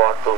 1 2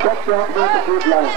Just don't go to good life.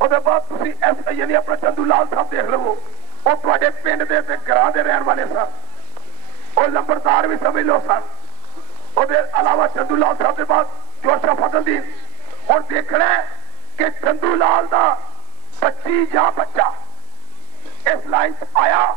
ਉਹਦੇ ਬਾਅਦ ਤੁਸੀਂ ਐਸਾ ਯਾਨੀ ਆਪਣਾ ਚੰਦੂ ਲਾਲ ਸਾਹਿਬ ਦੇਖ ਲਵੋ, ਉਹ ਤੁਹਾਡੇ ਪਿੰਡ ਦੇ ਤੇ ਘਰਾਂ ਦੇ ਰਹਿਣ ਵਾਲੇ ਸਨ, ਉਹ ਲੰਬਰਦਾਰ ਵੀ ਸਮਝ ਲਓ ਸਨ। ਉਹਦੇ ਇਲਾਵਾ ਚੰਦੂ ਲਾਲ ਸਾਹਿਬ ਦੇ ਬਾਅਦ ਜੋਸ਼ਾ ਫਜ਼ਲਦੀਨ। ਹੁਣ ਦੇਖਣਾ ਕਿ ਚੰਦੂ ਲਾਲ ਦਾ 25 ਜਾਂ ਬੱਚਾ ਇਸ ਲਾਈਨ 'ਚ ਆਇਆ,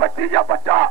25 ਜਾਂ ਬੱਚਾ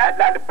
LLB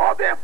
ਉਹਦੇ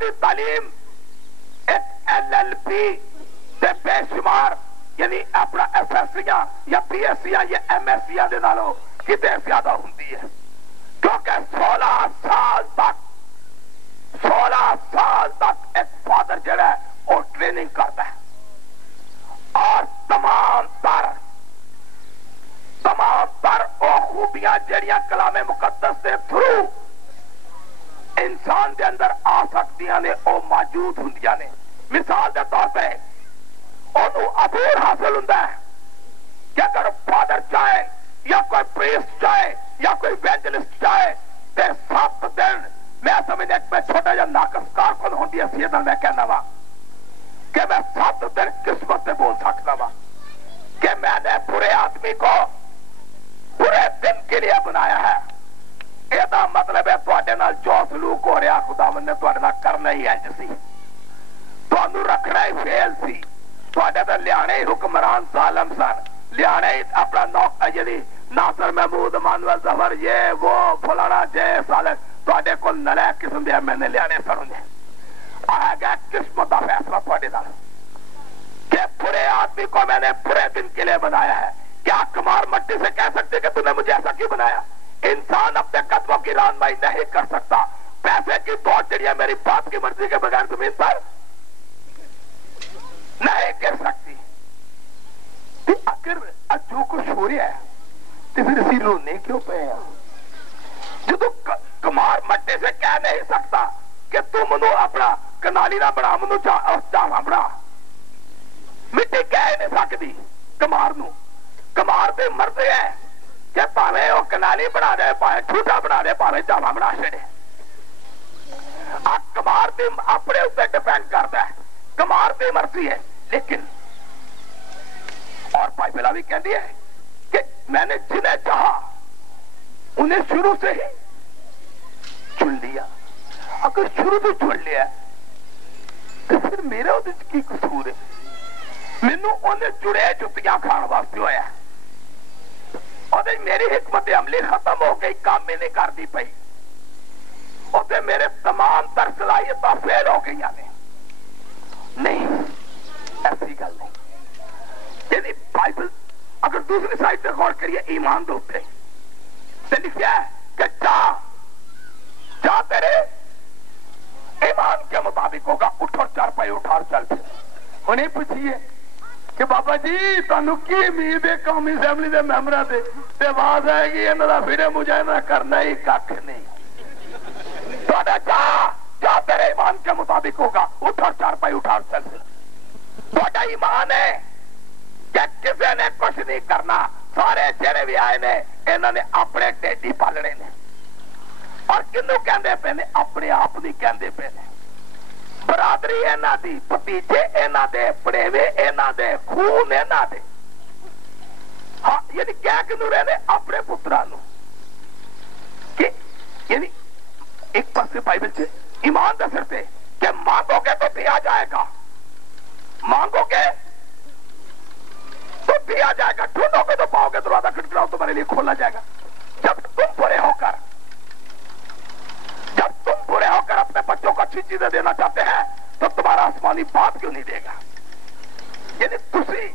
دی تعلیم ایک LLB تے بے شمار یعنی اپنا FSCیاں یا PSCیاں یا MSCیاں دے نالوں کتے زیادہ ہوندی ہے، کیونکہ 16 سال تک ایک فادر جڑا ہے وہ ٹریننگ کرتا ہے اور تمام تر وہ خوبیاں جڑیاں کلام مقدس کے تھرو انسان دے اندر آ سکتیاں نے وہ موجود ہوندیاں نے. مثال کے طور پہ انہوں عبور حاصل ہوتا ہے کہ اگر فادر چاہے یا کوئی پریسٹ چاہے یا کوئی ایونجلسٹ چاہے تے 7 دن میں سمجھنے میں چھوٹا جا ناقص کارکن ہوندی ہے سیدھا میں کہنا وا کہ میں 7 دن قسمت سے بول سکتا وا کہ میں نے برے آدمی کو برے دن کے لیے بنایا ہے. یہ مطلب ہے تواڈے نال جو سلوک ہو رہا خداوند نے تواڈے نال کرنا ہی ہے جسی تانوں رکھنا ہی فیل سی تواڈے تے لیانے ہی حکمران ظالم سن لیانے ہی اپنا نوکر یعنی ناصر محمود مانویل ظفر یہ وہ فلانا جے سالک تواڈے کول نالائق قسم دے میں نے لیانے سنوں نے آ گیا قسمت دا فیصلہ تواڈے نال کہ برے آدمی کو میں نے برے دن کے لیے بنایا ہے. کیا کمار مٹی سے کہہ سکتے کہ تم نے مجھے ایسا کیوں بنایا؟ انسان اپنے قدموں کی رہنمائی نہیں کر سکتا. پیسے کی 2 چڑیاں میری باپ کی مرضی کے بغیر زمین پر نہیں گر سکتی. اگر جو کچھ ہو رہا ہے تو پھر اسی رونے کیوں پہ ہیں؟ جدو کمار مٹی سے کہہ نہیں سکتا کہ تم منو اپنا کنالی نہ بنا منو چاہاں بنا مٹی کہہ نہیں سکتی کمار نو. کمار دے مرضی ہے کہ پاویں وہ کنالی بنا دے پاویں ٹھوٹا بنا دے پاویں چاہاں بنا چھڑے. کمار دی اپنے اوپر ڈیپینڈ کرتا ہے کمار دی مرضی ہے. لیکن اور بائبل بھی کہتی ہے کہ میں نے جنہیں چاہا انہیں شروع سے ہی چن لیا. اگر شروع سے چن لیا تو پھر میرا وہ کی قصور ہے؟ مینوں انہیں چڑے جتیاں کھان واسطے ہویا اور میری حکمت عملی ختم ہو گئی کام میں نہیں کرتی پئی اور میرے تمام تر صلاحیتیں فیل ہو گئی نے. نہیں ایسی گل نہیں. یعنی بائبل اگر دوسری سائڈ سے غور کریے ایمان دوتے تو لکھا ہے کہ جا تیرے ایمان کے مطابق ہوگا اٹھ اور 4 پائے اٹھا اور چل پھر. انہیں پوچھیے کہ بابا جی تانوں کی امید ہے قومی اسمبلی دے ممبراں تے آواز آئے گی انہاں دا پھر مجاہدہ کرنا ہی کھ نہیں. تہاڈا جا تیرے ایمان کے مطابق ہوگا اٹھ اور 4 پائے اٹھا اور چل پھر. تہاڈا ایمان ہے کہ کسی نے کچھ نہیں کرنا. سارے جڑے بھی آئے نے انہوں نے اپنے ٹیڈی پالنے نے اور کنوں کہندے پے نے اپنے آپ نہیں کہندے پے نے. برادری اینا دی پتیجے اینا دے پڑیوے اینا دے خون اینا دے. ہاں یعنی کیا کنوں رہنے اپنے پترانو کہ یعنی ایک پاس بائبل سے ایمان دے سر پہ کہ مانگو گے تو دیا جائے گا مانگو گے تو دیا جائے گا ڈھونڈو گے تو پاؤ گے دروازہ کھٹکھٹاؤ تمہارے لیے کھولا جائے گا. جب تم برے ہو کر اپنے بچوں کو اچھی چیزیں دینا چاہتے ہیں تو تمہارا آسمانی باپ کیوں نہیں دے گا؟ یعنی تسی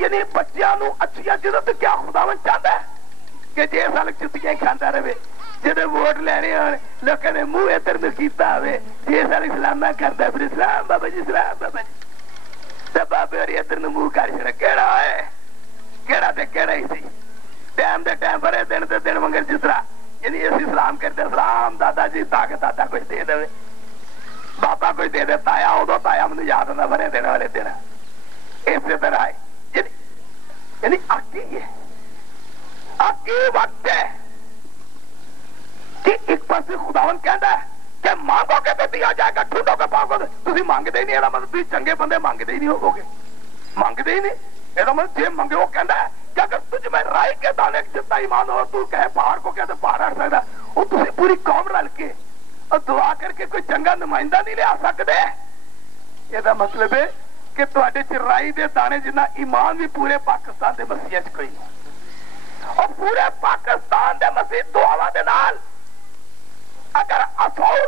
یعنی بچیاں نو اچھی چیزیں تو کیا خداوند چاہتا ہے کہ جے سال چتیاں کھاندا رہے جدے ووٹ لینے ہونے لوگوں نے منہ ادھر نو کیتا ہوئے جے سال سلامہ کرتا پھر اسلام بابا جی تو بابے اور ادھر نو منہ کر چھڑا کیڑا ہے کیڑا تے کیڑا ہی سی ٹائم دے ٹائم پر دن تے دن منگل جس طرح یعنی اسی سلام کرتے سلام دادا جی تاکہ دادا کچھ دے دے بابا کچھ دے دے تایا ادو تایا مجھے یاد نہ بنے دینے والے دن اسی طرح ہے. یعنی آکی وقت ہے کہ ایک پاس خداوند کہندا ہے کہ مانگو گے تو دیا جائے گا ڈھونڈو گے پاؤ گے. تسی مانگدے ہی نہیں مطلب تسی چنگے بندے مانگدے ہی نہیں ہو گے مانگدے ہی نہیں. یہ مطلب جی منگے وہ کہندا ہے کہ اگر تجھ میں رائی کے دانے جتنا ایمان ہو تو کہے پہاڑ کو کہتے پہاڑ ہٹ سکتا وہ تسی پوری قوم رل کے اور دعا کر کے کوئی چنگا نمائندہ نہیں لیا سکتے. یہ مطلب ہے کہ تواڈے چ رائی دے دانے جنہ ایمان بھی پورے پاکستان دے مسیح چ کوئی اور پورے پاکستان دے مسیح دعاواں دے نال اگر اصول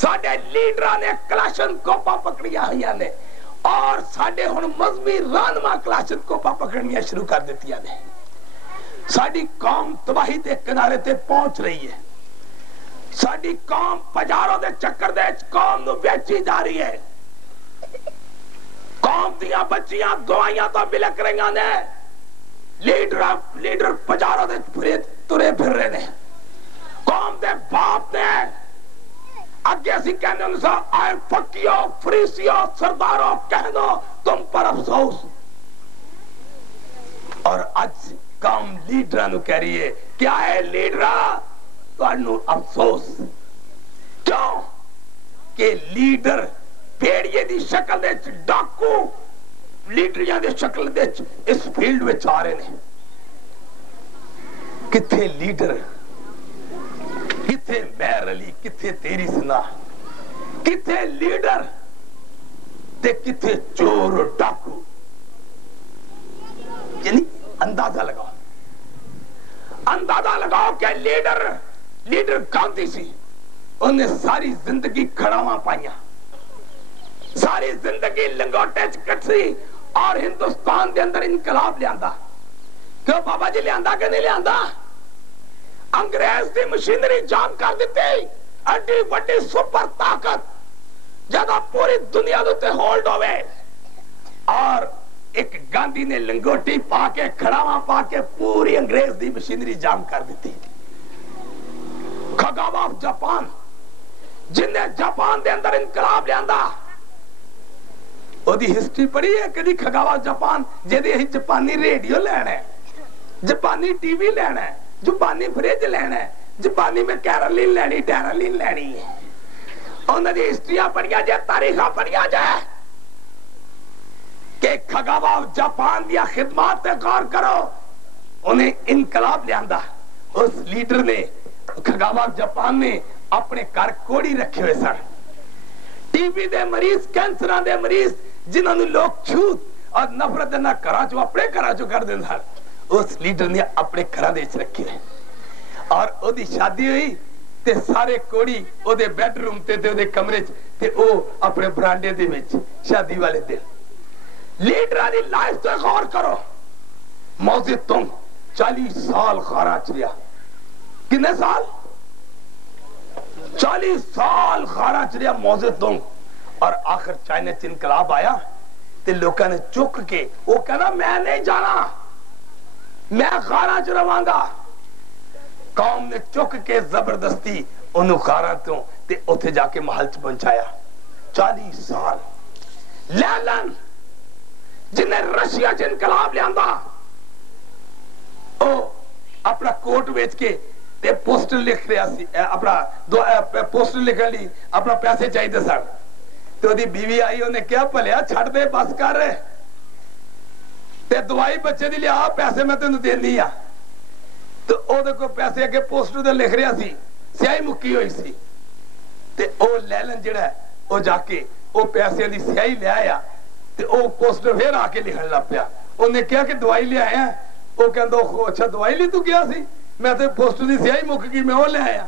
ساڈے لیڈراں نے کلاشن کوپا پکڑیاں ہوئیاں نے اور ساڈے ہن مذہبی رہنما کلاشن کوپا پکڑنیاں شروع کر دتیاں نے. ساڈی قوم تباہی دے کنارے تے پہنچ رہی ہے. ساڈی قوم پجاروں دے چکر دے قوم نو بیچی جا رہی ہے. قوم دیاں بچیاں دوائیاں تو بلک رہی نے. لیڈر پجاروں دے ترے پھر رہے نے. قوم دے باپ نے اگے اسی کہنے انسا آئے فقیو فریسیو سرداروں کہنو تم پر افسوس. اور آج قوم لیڈرانو کہہ رہی ہے کیا ہے لیڈرہ تو انہوں افسوس. کیوں کہ لیڈر پیڑیے دی شکل دے ڈاکو لیڈریاں دے شکل دے اس فیلڈ میں آ رہے نے. کتھے لیڈر کتھے مہر علی کتھے تیری سنا کتھے لیڈر تے کتھے چور اور ڈاکو. یعنی اندازہ لگاؤ کہ لیڈر گاندھی سی. انہیں ساری زندگی کھڑاواں پائیاں ساری زندگی لنگوٹے چکٹسی اور ہندوستان دے اندر انقلاب لیاندہ. کیوں بابا جی لیاندہ کہ نہیں لیاندہ؟ انگریز دی مشینری جام کر دیتے اڈی وڈی سپر طاقت جدہ پوری دنیا دوتے ہولڈ ہوئے اور ایک گاندھی نے لنگوٹی پا کے کھڑاواں پا کے پوری انگریز دی مشینری جام کر دیتی. کھگاوا آف جاپان جن نے جاپان دے اندر انقلاب لیاندہ او دی ہسٹری پڑھی ہے کدی کھگاوا جاپان جدی ہی جاپانی ریڈیو لینا ہے جاپانی ٹی وی لینا ہے جاپانی فریج لینا ہے جاپانی میں کیرولین لینی ٹیرولین لینی ہے. انہوں نے ہسٹریاں پڑھیا جائے تاریخہ پڑھیا جائے کہ کھگاوا جاپان دیا خدمات پہ غور کرو. انہیں انقلاب لیاندہ اس لیڈر نے کھگاوا جاپان نے اپنے کار کوڑی رکھے ہوئے سن. ٹی بی دے مریض کینسران دے مریض جنہوں نے لوگ چھوت اور نفرت نہ کراچو اپنے کراچو کر دیں سن. اس لیڈر نے اپنے گھراں دے وچ رکھے اور او دی شادی ہوئی تے سارے کوڑی او دے بیڈ روم تے او دے کمرے تے او اپنے برانڈے دے وچ شادی والے دن. لیڈراں دی لائف تے غور کرو. موزے تم 40 سال خارا چریا. کتنے سال؟ 40 سال خارا چریا موزے تم. اور آخر چائنا چ انقلاب آیا تے لوکاں نے چک کے وہ کہنا میں نہیں جانا میں خارا چ رواں گا. قوم نے چک کے زبردستی انہوں خارا تو تے اوتھے جا کے محل چ پہنچایا. 40 سال. لینن جنہیں رشیا چ انقلاب لیاندہ او اپنا کوٹ بیچ کے تے پوسٹر لکھ رہا سی اپنا پوسٹر لکھن لی اپنا پیسے چاہیے تھے سر. تو دی بیوی آئی انہیں کیا پلیا چھڑ دے بس کر رہے تے دوائی بچے دی لیا پیسے میں تینوں دینی آ. تو او دیکھو پیسے اگے پوسٹر دے لکھ رہا سی سیاہی مکی ہوئی سی تے او لیلن جڑا ہے او جا کے او پیسے دی سیاہی لے آیا تے او پوسٹر پھر آ کے لکھن لگ پیا. انہیں کیا کہ دوائی لے آئے ہیں. او کہندو اچھا دوائی لی تو کیا سی میں تے پوسٹر دی سیاہی مک گئی میں وہ لے آیا.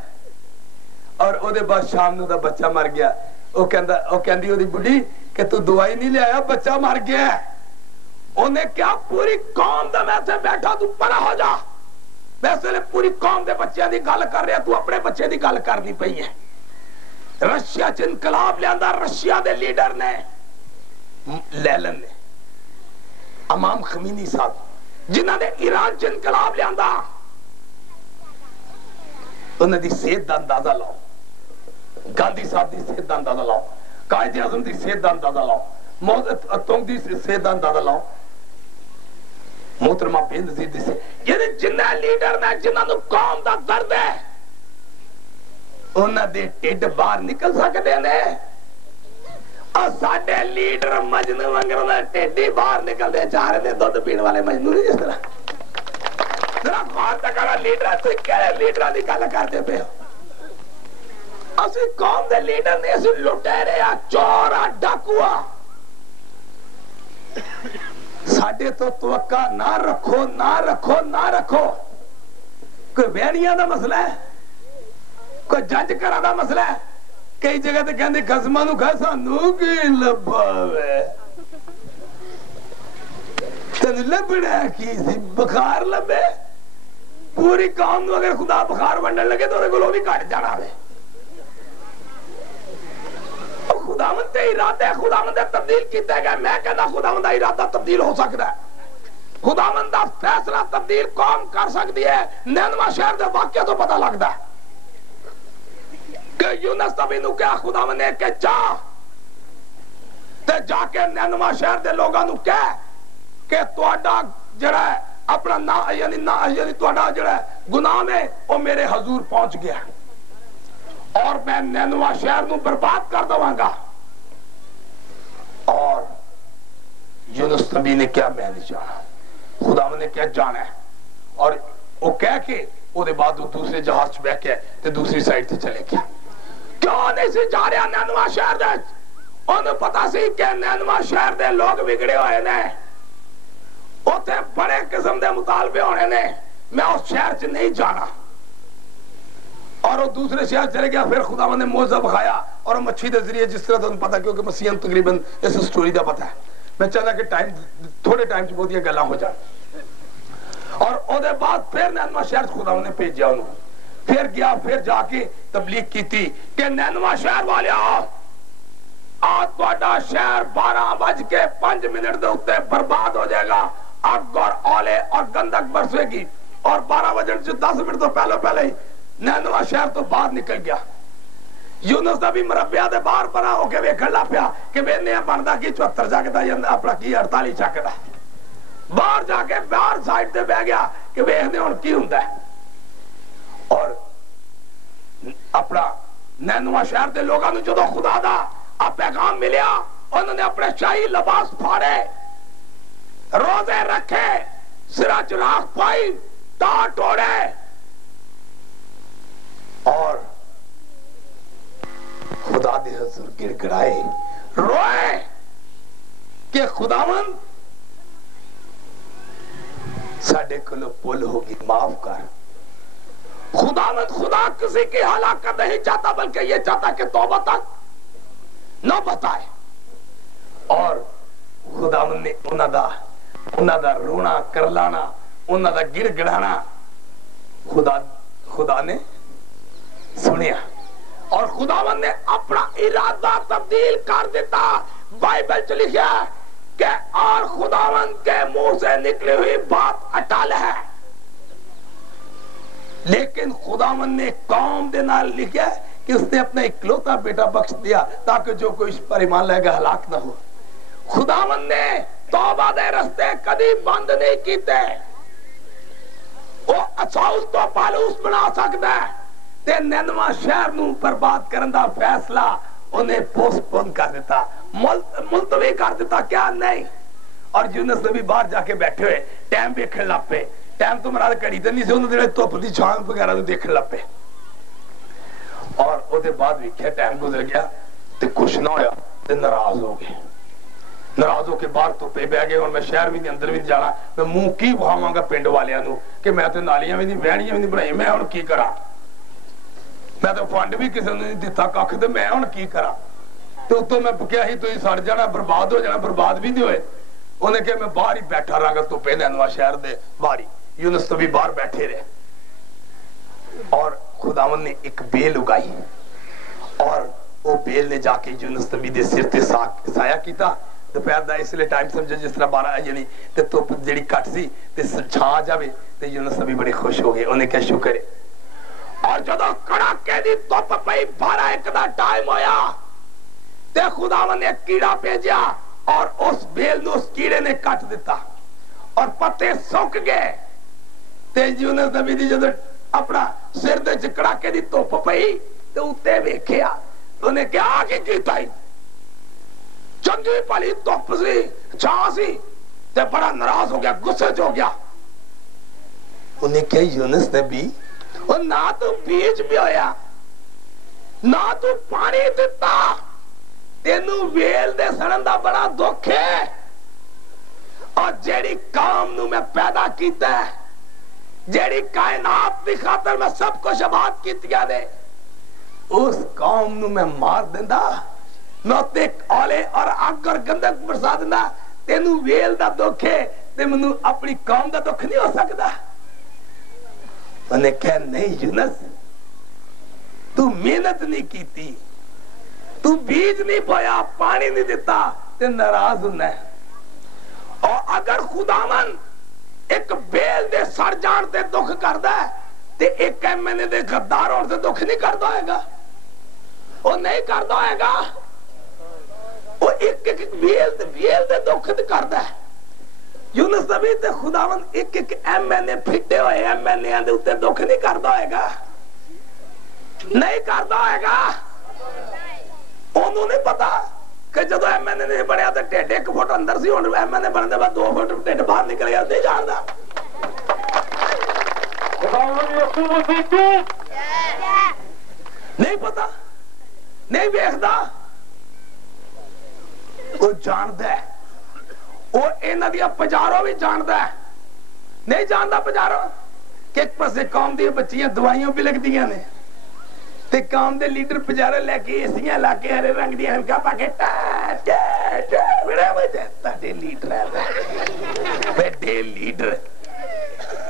اور او دے بعد شام نو دا بچہ مر گیا. او کہندی او دی بڑھی کہ تو دوائی نہیں لے آیا بچہ مر گیا. انہیں کیا پوری قوم دا میں تے بیٹھا تو پرا ہو جا. ویسے لے پوری قوم دے بچے دی گل کر رہا تو اپنے بچے دی گل کرنی پئی ہے. رشیا چ انقلاب لیاندہ رشیا دے لیڈر نے لیلن نے امام خمینی صاحب جنہاں نے ایران چ انقلاب لیاندہ انہاں دی صحت دا اندازہ لاؤ. گاندھی صاحب دی صحت دا اندازہ لاؤ. قائد اعظم دی صحت دا اندازہ لاؤ. موزت اتنگ دی صحت دا اندازہ لاؤ. محترمہ بے نظیر دی صحت یعنی جنہ لیڈر نے جنہاں نو قوم دا درد ہے انہاں دے ٹھڈ باہر نکل سکتے نے. اور ساڈے لیڈر مجنو وانگر دے ٹھڈ باہر نکل دے چاہ رہے نے دودھ پین والے مجنو نہیں جس طرح. ذرا غور تے کرو لیڈر کوئی کہڑے لیڈراں دی گل کردے پے ہو. اسی قوم دے لیڈر نے اسی لٹیرے آ چور آ ڈاکو آ. ساڈے تو توقع نہ رکھو نہ رکھو نہ رکھو. کوئی ویڑیاں دا مسئلہ ہے کوئی جج کرا دا مسئلہ ہے کئی جگہ تے کہندے قسماں نو کھا سانو کی لبا وے تینوں لبنا کی سی بخار لبے پوری قوم نو اگر خدا بخار ونڈن لگے تو اودے کولوں بھی گھٹ جانا وے خداوند دے ارادے خداوند دے تبدیل کیتے گئے میں کہنا خداوند دا ارادہ تبدیل ہو سکتا ہے خداوند دا فیصلہ تبدیل قوم کر سکتی ہے نینوا شہر دے واقعہ تو پتہ لگتا ہے کہ یونس نبی نو کیا خداوند نے کہ جا کے نینوا شہر دے لوگاں نو کہہ کہ تہاڈا جڑا ہے اپنا یعنی تہاڈا جڑا ہے گناہ میں وہ میرے حضور پہنچ گیا اور میں نینوا شہر نو برباد کر دواں گا اور یونس نبی نے کیا میں نہیں جانا خداوند نے کیا جانا ہے اور وہ کہہ کے وہ دے بعد وہ دوسرے جہاز چ بیٹھ کے تے دوسری سائڈ تے چلے گیا کیوں نہیں سی جا رہا نینوا شہر دے انہوں پتا سی کہ نینوا شہر دے لوگ بگڑے ہوئے نے اوتھے بڑے قسم دے مطالبے ہونے نے میں اس شہر چ نہیں جانا اور وہ دوسرے شہر چلے گیا پھر خداوند نے معجزہ بخایا اور مچھی دے ذریعے جس طرح تو پتا کیونکہ مسیح تقریباً اس سٹوری دا پتا ہے میں چاہتا کہ تھوڑے ٹائم چ بہت یہ گلاں ہو جان اور او دے بعد پھر نینوا شہر خداوند نے بھیجیا انہوں پھر گیا پھر جا کے تبلیغ کی تھی کہ نینوا شہر والے آج تہاڈا شہر 12:05 دے اوتے برباد ہو جائے گا آگ اور اولے اور گندک برسے گی اور 12:10 تو پہلے ہی نینوا شہر تو باہر نکل گیا یونس نبی مربیہ دے باہر بنا ہو کے ویکھن لگ پیا کہ وینے بندا کی 74 جا کے دا اپنا کی 48 چا کے دا باہر جا کے باہر سائڈ تے بیٹھ گیا کہ ویکھنے ہن کی ہوندا ہے اور اپنا نینوا شہر دے لوگاں نوں جدوں خدا دا پیغام ملیا انہوں نے اپنے شاہی لباس پھاڑے روزے رکھے سرا چراغ پائی تار ٹوڑے اور خدا دے حضور گر گڑائے روئے کہ خداوند ساڈے کولوں بھول ہوگی معاف کر خداوند خدا کسی کی ہلاکت نہیں چاہتا بلکہ یہ چاہتا کہ توبہ تک نہ بتائے اور خداوند نے انہاں دا رونا کرلانا انہاں دا گر گڑانا خدا نے سنیا اور خداوند نے اپنا ارادہ تبدیل کر دیتا بائبل چ لکھا ہے کہ اور خداوند کے منہ سے نکلی ہوئی بات اٹل ہے لیکن خداوند نے قوم دے نال لکھا ہے کہ اس نے اپنا اکلوتا بیٹا بخش دیا تاکہ جو کوئی اس پر ایمان لائے گا ہلاک نہ ہو خداوند نے توبہ دے رستے کبھی بند نہیں کیتے وہ اساؤس تو پالوس بنا سکتا ہے تے نینوا شہر نو برباد کرن دا فیصلہ انہیں پوسٹ پون کر دیتا ملتوی کر دیتا کیا نہیں اور یونس نبی باہر جا کے بیٹھے ہوئے ٹائم دیکھن لگ پے ٹائم تو مراد کڑی تے نہیں سی انہوں نے دھوپ دی چھاں وغیرہ نو دیکھن لگ پے اور او دے بعد ویکھیا ٹائم گزر گیا تے کچھ نہ ہویا تے ناراض ہو گئے ناراض ہو کے باہر تو پہ بہ گئے اور میں شہر بھی نہیں اندر بھی نہیں جانا میں منہ کی بہاواں گا پنڈ والیاں نو کہ میں تے نالیاں بھی نہیں وہڑیاں بھی نہیں بنائی میں ہن کی کراں میں تو فنڈ بھی کسی نے نہیں دیتا کھ تے میں ہن کی کراں تو اتوں میں کیا ہی تو سڑ جانا برباد ہو جانا برباد بھی نہیں ہوئے انہیں کہ میں باہر ہی بیٹھا رہا گا تو پہ نینوا شہر دے باہر یونس نبی باہر بیٹھے رہے اور خداوند نے ایک بیل اگائی اور وہ بیل نے جا کے یونس نبی دے سر تے سایہ کیتا دوپہر دا اس لیے ٹائم سمجھے جس طرح 12 یعنی تے دھوپ جڑی کٹ سی تے چھاں جاوے تے یونس نبی بڑے خوش ہو گئے انہیں کیا شکر ہے اور جدوں کڑاکے دی دھوپ پئی 12 دا ٹائم ہویا تے خداوند نے کیڑا بھیجیا اور اس بیل نو اس کیڑے نے کٹ دیتا اور پتے سوک گئے تے یونس نبی دی جدوں اپنا سر دے چکڑا کے دی دھوپ پئی تے اوتے ویکھیا انہیں کیا کی کیتا ہی چنگی پلی دھوپ سی چھاں سی تے بڑا ناراض ہو گیا غصے چ ہو گیا انہیں کیا یونس نبی اور نہ تو بیج بھی ہویا نہ تو پانی دیتا تینو ویل دے سڑن دا بڑا دکھ ہے اور جیڑی قوم نو میں پیدا کیتا ہے جیڑی کائنات دی خاطر میں سب کچھ آباد کیتیا دے اس قوم نو میں مار دیندا میں تے اولے اور اگ اور گندک برسا دیندا تینوں ویل دا دکھ ہے تے مینوں اپنی قوم دا دکھ نہیں ہو سکدا انہیں کہا نہیں یونس تو محنت نہیں کیتی تو بیج نہیں بویا پانی نہیں دیتا تے ناراض ہونا ہے اور اگر خداون ایک بیل دے سڑ جان تے دکھ کردا ہے تے ایک ایمنے دے غدار اور تے دکھ نہیں کردا ہوئے گا وہ نہیں کردا ہوئے گا وہ ایک ایک بیل دے دکھ کردا ہے یونس نبی تے خداون ایک ایک ایمنے پھٹے ہوئے ایمنے دے اوتے دکھ نہیں کردا ہوئے گا نہیں کردا ہوئے گا انہوں نے پتا کہ جدو ایم این اے نہیں بنیا تو ٹیڈ 1 فٹ اندر سی ہوں ایم این اے بننے بعد 2 فٹ ٹیڈ باہر نکل گیا نہیں جاندا نہیں پتا نہیں ویکھدا وہ جاندا ہے وہ انہاں دی پجارو بھی جاندا ہے نہیں جاندا پجارو کہ ایک پاسے قوم دی بچیاں دوائیاں بھی لگدیاں نے تے قوم دے لیڈر پجارے لے کے اسیاں لا کے ہرے رنگ دیاں کا پا کے میرا وجہ تاڈے لیڈر ہے بیٹھے لیڈر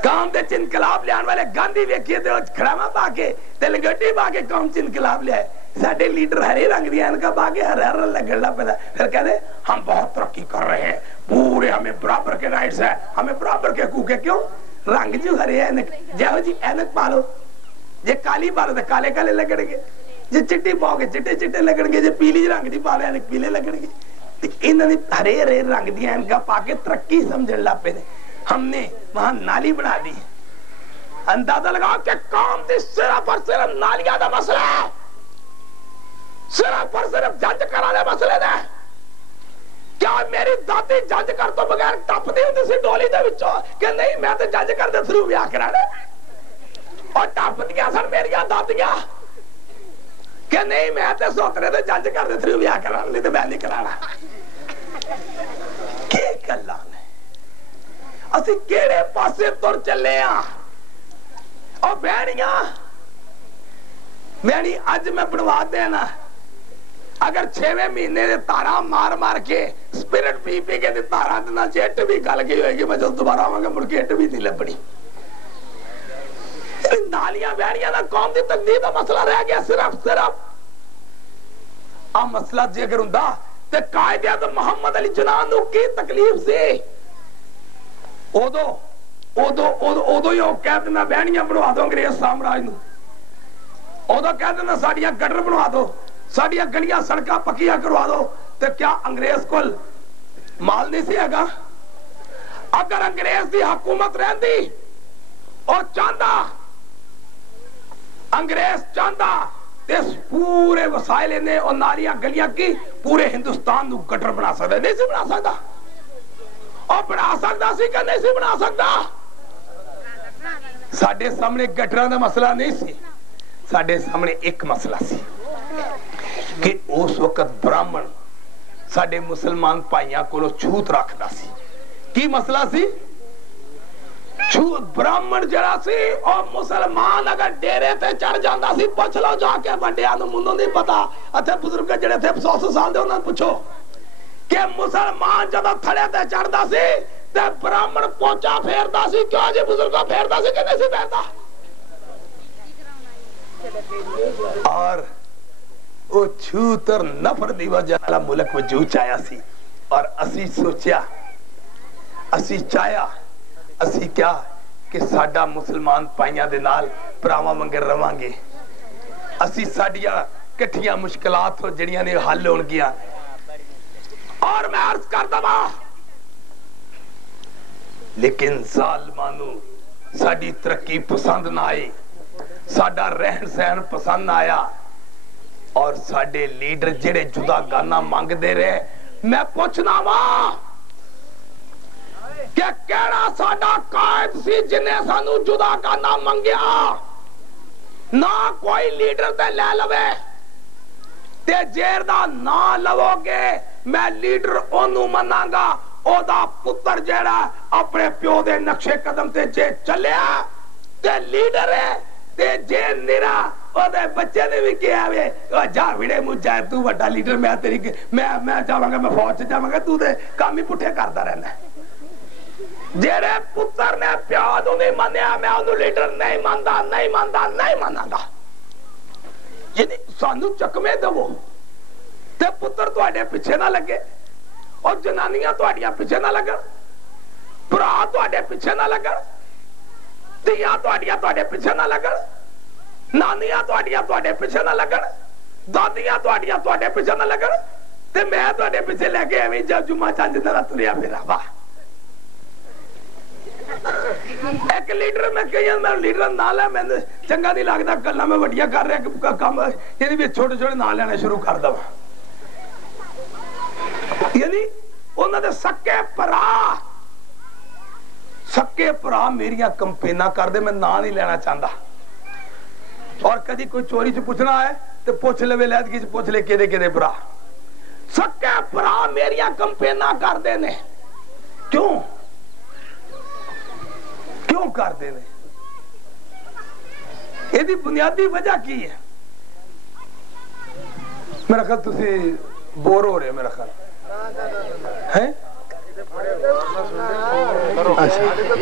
قوم دے انقلاب لیان والے گاندھی ویکھیے تے کھڑاواں پا کے تے لنگوٹی پا کے قوم انقلاب لے ساڈے لیڈر ہرے رنگ دیاں کا پا کے ہر ہر لگڑا پڑا پھر کہتے ہم بہت ترقی کر رہے ہیں پورے ہمیں برابر کے رائٹس ہیں ہمیں برابر کے حقوق ہے کیوں رنگ جو ہرے اینک جاؤ جی اینک پالو جے کالی پالو تو کالے کالے لگڑ گے جے چٹی پاؤ گے چٹے چٹے لگڑ گے جے پیلی رنگ دی پالو اینک پیلے لگڑ گے انہوں نے ہرے ہرے رنگ دیا ان کا پا کے ترقی سمجھن لگ پے ہم نے وہاں نالی بنا دی اندازہ لگاؤ کہ قوم دی صرف اور صرف نالیاں دا مسئلہ ہے صرف اور صرف جج کرانے مسئلے دا کیا میری دادی جج کر تو بغیر ٹپ دی ہوندی سی ڈولی دے وچوں کہ نہیں میں تے جج کر دے تھرو بیاہ کرانے اور ٹپ دیا سن میریاں دادیاں کہ نہیں میں تے سوترے تے جج کر دے تھرو بیاہ کرانے نہیں تے میں نہیں کرانا کی گلاں نے اسی کیڑے پاسے تر چلے ہاں اور بہنیاں بہنی اج میں بنوا دینا اگر 6ویں مہینے دے تارا مار مار کے سپرٹ پی پی کے دے تارا دے نال جٹ بھی گل گئی ہوئے گی میں جب دوبارہ آواں گا مڑ کے اٹ بھی نہیں لبنی نالیاں بہنیاں دا قوم دی تقدیر دا مسئلہ رہ گیا صرف مسئلہ جے اگر ہوندا تے قائد اعظم محمد علی جناح نو کی تکلیف سی اودو ہی کہہ دینا بہنیاں بنوا دو انگریز سامراج نو اودو کہہ دینا ساڈیاں گٹر بنوا دو ساڈیاں گلیاں سڑکاں پکیاں کروا دو تے کیا انگریز کول مال نہیں سی ہےگا اگر انگریز دی حکومت رہندی اور چاہندا انگریز چاہندا اس پورے وسائل نے اور نالیاں گلیاں کی پورے ہندوستان نو گٹر بنا سکتا نہیں سی بنا سکتا اور بنا سکتا سی کہ نہیں سی بنا سکتا ساڈے سامنے گٹراں دا مسئلہ نہیں سی ساڈے سامنے ایک مسئلہ سی کہ اس وقت براہمن ساڈے مسلمان پائیاں کولو چھوت رکھدا سی کی مسئلہ سی چھوت براہمن جڑا سی اور مسلمان اگر ڈیرے تے چڑھ جاندا سی پوچھ لو جا کے بڑیاں نوں منوں نہیں پتا اتھے بزرگ جڑے تھے 100 سال دے انہاں نوں پوچھو کہ مسلمان جدوں تھڑے تے چڑھدا سی تے براہمن پوچا پھیردا سی کیوں جی بزرگاں پھیردا سی کہ نہیں سی پھیردا اور وہ چھوت اور نفر دی وجہ نال ملک وجود آیا سی اور اسی سوچیا اسی چاہیا اسی کیا کہ ساڈا مسلمان پائیاں دے نال پراواں منگر رواں گے اسی ساڈیاں کٹھیاں مشکلات ہو جڑیاں نے حل ہون گیا اور میں عرض کر دواں لیکن ظالمانو ساڈی ترقی پسند نہ آئی ساڈا رہن سہن پسند نہ آیا اور ساڈے لیڈر جڑے جدا گانا مانگ دے رہے میں پوچھنا وا کہ کیڑا ساڈا قائد سی جنہیں سانو جدا گانا منگیا نہ کوئی لیڈر تے لے لوے تے جیر دا نہ لو گے میں لیڈر اونوں مناں گا او دا پتر جیڑا اپنے پیو دے نقشے قدم تے جے چلیا تے لیڈر ہے تے جے نرا ਉਹਦੇ ਬੱਚੇ ਨੇ ਵੀ ਕਿਹਾ ਵੇ ਉਹ ਜਾ ਵਿੜੇ ਮੁੱਝਾ ਤੂੰ ਵੱਡਾ ਲੀਡਰ ਮੈਂ ਤੇਰੀ ਮੈਂ ਜਾਵਾਂਗਾ ਮੈਂ ਫੌਜ ਚ ਜਾਵਾਂਗਾ ਤੂੰ ਤੇ ਕੰਮ ਹੀ ਪੁੱਠੇ ਕਰਦਾ ਰਹਿੰਦਾ ਜਿਹੜੇ ਪੁੱਤਰ ਨੇ ਪਿਓ ਨੂੰ ਨਹੀਂ ਮੰਨਿਆ ਮੈਂ ਉਹਨੂੰ ਲੀਡਰ ਨਹੀਂ ਮੰਨਦਾ ਨਹੀਂ ਮੰਨਾਂਗਾ ਯਾਨੀ ਸਾਨੂੰ ਚੱਕਵੇਂ ਦੇਵੋ ਤੇ ਪੁੱਤਰ ਤੁਹਾਡੇ ਪਿੱਛੇ ਨਾ ਲੱਗੇ ਔਰ ਜਨਾਨੀਆਂ ਤੁਹਾਡੀਆਂ ਪਿੱਛੇ ਨਾ ਲੱਗਣ ਭਰਾ ਤੁਹਾਡੇ ਪਿੱਛੇ ਨਾ ਲੱਗਣ ਧੀਆਂ ਤੁਹਾਡੀਆਂ ਤੁਹਾਡੇ ਪਿੱਛੇ ਨਾ ਲੱਗਣ ਨਾਨੀਆਂ ਤੁਹਾਡੀਆਂ ਤੁਹਾਡੇ ਪਿੱਛੇ ਨਾ ਲੱਗਣ ਦਾਦੀਆਂ ਤੁਹਾਡੀਆਂ ਤੁਹਾਡੇ ਪਿੱਛੇ ਨਾ ਲੱਗਣ ਤੇ ਮੈਂ ਤੁਹਾਡੇ ਪਿੱਛੇ ਲੈ ਕੇ ਐਵੇਂ ਜਦ ਜੁਮਾ ਚੰਦ ਦਾ ਤੁਰਿਆ ਫਿਰਾਂ ਵਾਹ ਇੱਕ ਲੀਡਰ ਮੈਂ ਕਹੀਆਂ ਮੈਂ ਲੀਡਰ ਨਾ ਲੈ ਮੈਨੂੰ ਚੰਗਾ ਨਹੀਂ ਲੱਗਦਾ ਗੱਲਾਂ ਮੈਂ ਵੱਡੀਆਂ ਕਰ ਰਿਹਾ ਕੰਮ ਇਹਦੇ ਵਿੱਚ ਛੋਟੇ ਛੋਟੇ ਨਾਂ ਲੈਣੇ ਸ਼ੁਰੂ ਕਰ ਦਵਾਂ ਯਾਨੀ ਉਹਨਾਂ ਦੇ ਸੱਕੇ ਭਰਾ ਮੇਰੀਆਂ ਕੰਪੇਨਾਂ ਕਰਦੇ ਮੈਂ ਨਾਂ ਨਹੀਂ ਲੈਣਾ ਚਾਹੁੰਦਾ ਔਰ ਕਦੀ ਕੋਈ ਚੋਰੀ ਚ ਪੁੱਛਣਾ ਹੈ ਤੇ ਪੁੱਛ ਲਵੇ ਲੈਦਗੀ ਚ ਪੁੱਛ ਲੈ ਕਿਹਦੇ ਭਰਾ ਸੱਕੇ ਭਰਾ ਮੇਰੀਆਂ ਕੰਪੇਨਾਂ ਕਰਦੇ ਨੇ ਕਿਉਂ ਕਰਦੇ ਨੇ ਇਹਦੀ ਬੁਨਿਆਦੀ ਵਜ੍ਹਾ ਕੀ ਹੈ ਮੇਰਾ ਖਿਆਲ ਤੁਸੀਂ ਬੋਰ ਹੋ ਰਹੇ ਮੇਰਾ ਖਿਆਲ ਹੈ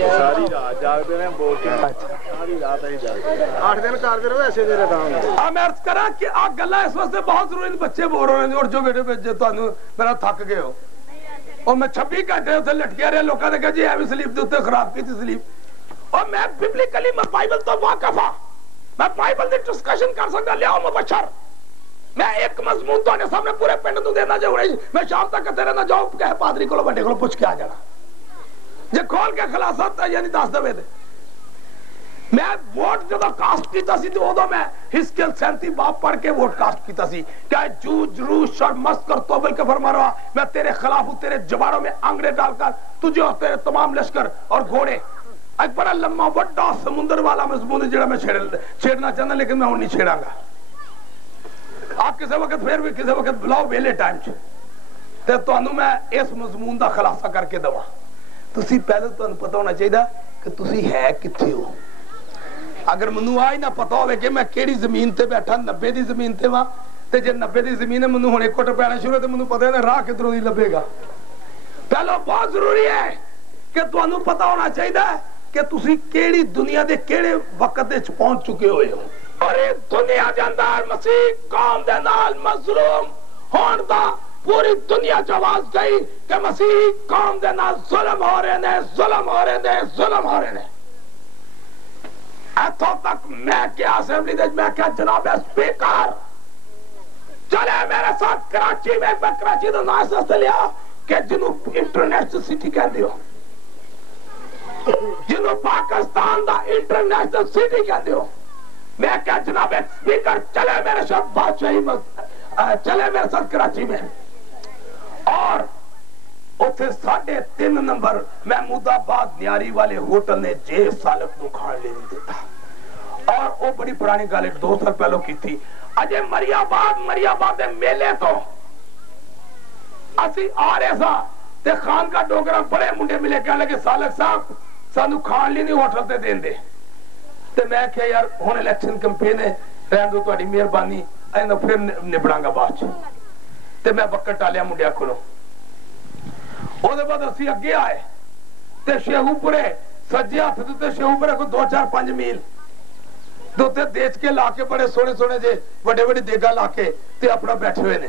ਸਾਰੀ ਰਾਤ ਜਾਗਦੇ ਨੇ ਬੋਲ ਕੇ ਸਾਰੀ ਰਾਤ ਹੀ ਜਾਗਦੇ 8 ਦਿਨ ਕਰਦੇ ਰਹੋ ਐਸੇ ਦੇ ਰਤਾਂ ਮੈਂ ਅਰਜ਼ ਕਰਾਂ ਕਿ ਆ ਗੱਲਾਂ ਇਸ ਵਾਸਤੇ ਬਹੁਤ ਜ਼ਰੂਰੀ ਨੇ ਬੱਚੇ ਬੋਰ ਹੋ ਰਹੇ ਨੇ ਔਰ ਜੋ ਬੇਟੇ ਜੇ ਤੁਹਾਨੂੰ ਮੇਰਾ ਥੱਕ ਗਏ ਹੋ اور میں 26 گھنٹے اتنے لٹکیا رہا لوگوں نے کہا جی ایویں سلیپ دے اتنے خراب کی تھی سلیپ اور میں ببلیکلی میں بائبل تو واقف ہاں میں بائبل دی ڈسکشن کر سکتا لیاؤ مبشر میں ایک مضمون تو سامنے پورے پنڈ تو دینا جاؤ رہی میں شام تک کہتے رہنا جاؤ کہ پادری کو بڑے کو پوچھ کے آ جانا جی کھول کے خلاصہ یعنی دس دے دے میں ووٹ جب کاسٹ کیتا سی تو ادو میں حزقیل 37 باب پڑھ کے ووٹ کاسٹ کیتا سی کہ جوج روش اور مست کر توبل کے فرما رہا میں تیرے خلاف ہوں تیرے جواروں میں انگڑے ڈال کر تجھے اور تیرے تمام لشکر اور گھوڑے ایک بڑا لمبا بڑا سمندر والا مضمون ہے جڑا میں چھیڑنا چاہنا لیکن میں ہوں نہیں چھیڑاں گا آپ کسی وقت پھر بھی کسی وقت بلاؤ ویلے ٹائم چھے تو انہوں میں اس مضمون دا خلاصہ کر کے دوا تسی پہلے تو انہوں پتہ ہونا چاہیے کہ تسی ہے کتھے ہو اگر منو آئی نہ پتا ہوئے کہ میں کیڑی زمین تے بیٹھا 90 دی زمین تے وہاں تے جے 90 دی زمین ہے منو ہونے کوٹ پیانا شروع ہے تے منو پتہ ہے راہ کدھروں دی لبے گا پہلو بہت ضروری ہے کہ تو انہوں پتا ہونا چاہیے کہ تسی کیڑی دنیا دے کیڑے وقت دے پہنچ چکے ہوئے ہو اور اس دنیا دے اندر مسیح قوم دے نال مظلوم ہون دا پوری دنیا جواز گئی کہ مسیح قوم دے نال ظلم ہو رہے نے ظلم ہو رہے نے ظلم ہو رہے نے ایتھوں تک میں کیا اسمبلی دے میں کیا جناب اسپیکر چلے میرے ساتھ کراچی میں کراچی دا نام سے لیا کہ جنوں انٹرنیشنل سٹی کہہ دیو جنوں پاکستان دا انٹرنیشنل سٹی کہہ دیو میں کیا جناب اسپیکر چلے میرے ساتھ بادشاہی چلے میرے ساتھ کراچی میں اور اتھے 3.5 نمبر محمود آباد نیاری والے ہوٹل نے جے سالک نو کھان لے نہیں دیتا اور وہ بڑی پرانی گالے 2 سال پہلو کی تھی اجے مری آباد دے میلے تو اسی آ رہے سا تے خان کا ڈوگرہ بڑے منڈے ملے کہنے لگے سالک صاحب سانو کھان لی نہیں ہوٹل تے دین دے تے میں کہا یار ہونے الیکشن کمپین ہے رہن دو تواڈی مہربانی ایندا پھر نبڑاں گا بعد تے میں بکٹ ٹالیا منڈیا کھولو او دے بعد اسی اگے آئے تے شیہو پورے سجے ہاتھ تے شیہو پورے کو 2-4-5 میل دو تے دیچ کے لا کے بڑے سونے سونے جے بڑے بڑے دیگا لا کے تے اپنا بیٹھے ہوئے نے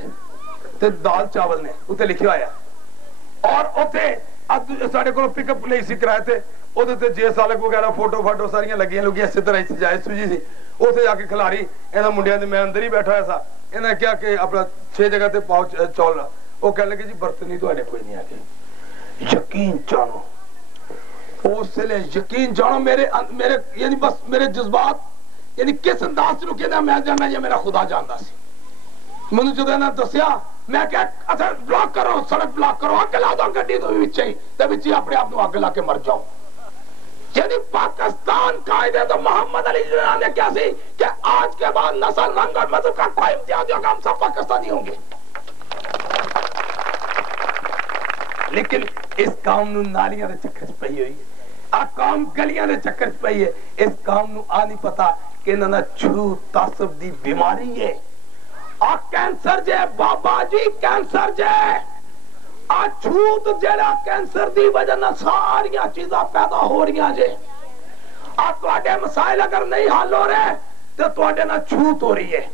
تے دال چاول نے اوتے لکھیا آیا اور اوتے ساڈے کول پک اپ نہیں سی کرائے تے اوتے تے جے سالک وغیرہ فوٹو ساریاں لگیاں لوگی اسی طرح ہی جائے سوجی سی اوتے جا کے کھلاری انہاں منڈیاں دے میں اندر ہی بیٹھا ہوا سا انہاں کیا کہ اپنا 6 جگہ تے پاؤ چول وہ کہنے لگے جی برتن ہی تواڈے کوئی نہیں آ گئے یقین جانو اس سے لے یقین جانو میرے یعنی بس میرے جذبات یعنی کس انداز سے رکے میں جاننا یہ میرا خدا جانتا سی منو جو دینا دسیا میں کہ اچھا بلاک کرو سڑک بلاک کرو آگے لا دو گڈی تو بھی چاہیے تو بھی اپنے آپ کو آگے لا کے مر جاؤ یعنی پاکستان قائدے تو محمد علی جناح نے کیا سی کہ آج کے بعد نسل رنگ اور مذہب کا کوئی امتیاز ہوگا ہم سب پاکستانی ہوں گے لیکن اس قوم نو نالیاں دے چکر چ پئی ہوئی ہے آ قوم گلیاں دے چکر چ پئی ہے اس قوم نو آ نہیں پتا کہ نہ چھو تعصب دی بیماری ہے آ کینسر جے بابا جی کینسر جے آ چھوت جڑا کینسر دی وجہ نہ ساریاں چیزاں پیدا ہو رہی ہیں جے آ تواڈے مسائل اگر نہیں حل ہو رہے تو تواڈے نہ چھوت ہو رہی ہے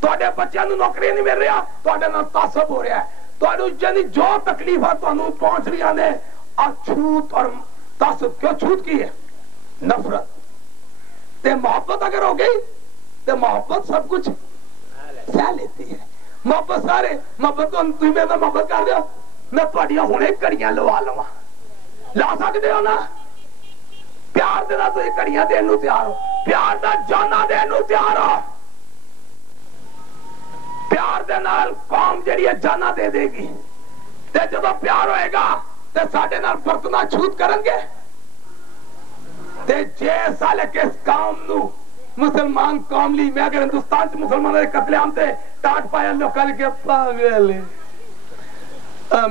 تواڈے بچیاں نوں نوکری نہیں مل رہا تواڈے نہ تعصب ہو رہا ہے تواڈو جنی جو تکلیفاں تانوں پہنچ رہی ہیں آ چھوت اور تعصب کیوں چھوت کی ہے نفرت تے محبت اگر ہو گئی تے محبت سب کچھ سہ لیتی ہے محبت سارے محبت تو تم میں محبت کر دو میں تواڈیاں ہنے کڑیاں لوا لواں لا سکدے ہو نا پیار دے نال تسی کڑیاں دین نوں تیار ہو پیار دا جانا دین نوں تیار ہو پیار دے نال قوم جڑی ہے جانا دے دے گی تے جدوں پیار ہوئے گا تے ساڈے نال برتنا چھوت کرن گے تے جے سالے کے اس قوم نو مسلمان قوم لی میں اگر ہندوستان سے مسلمانوں نے قتل عام تے ٹاٹ پایا لوکاں نے کہ پاگل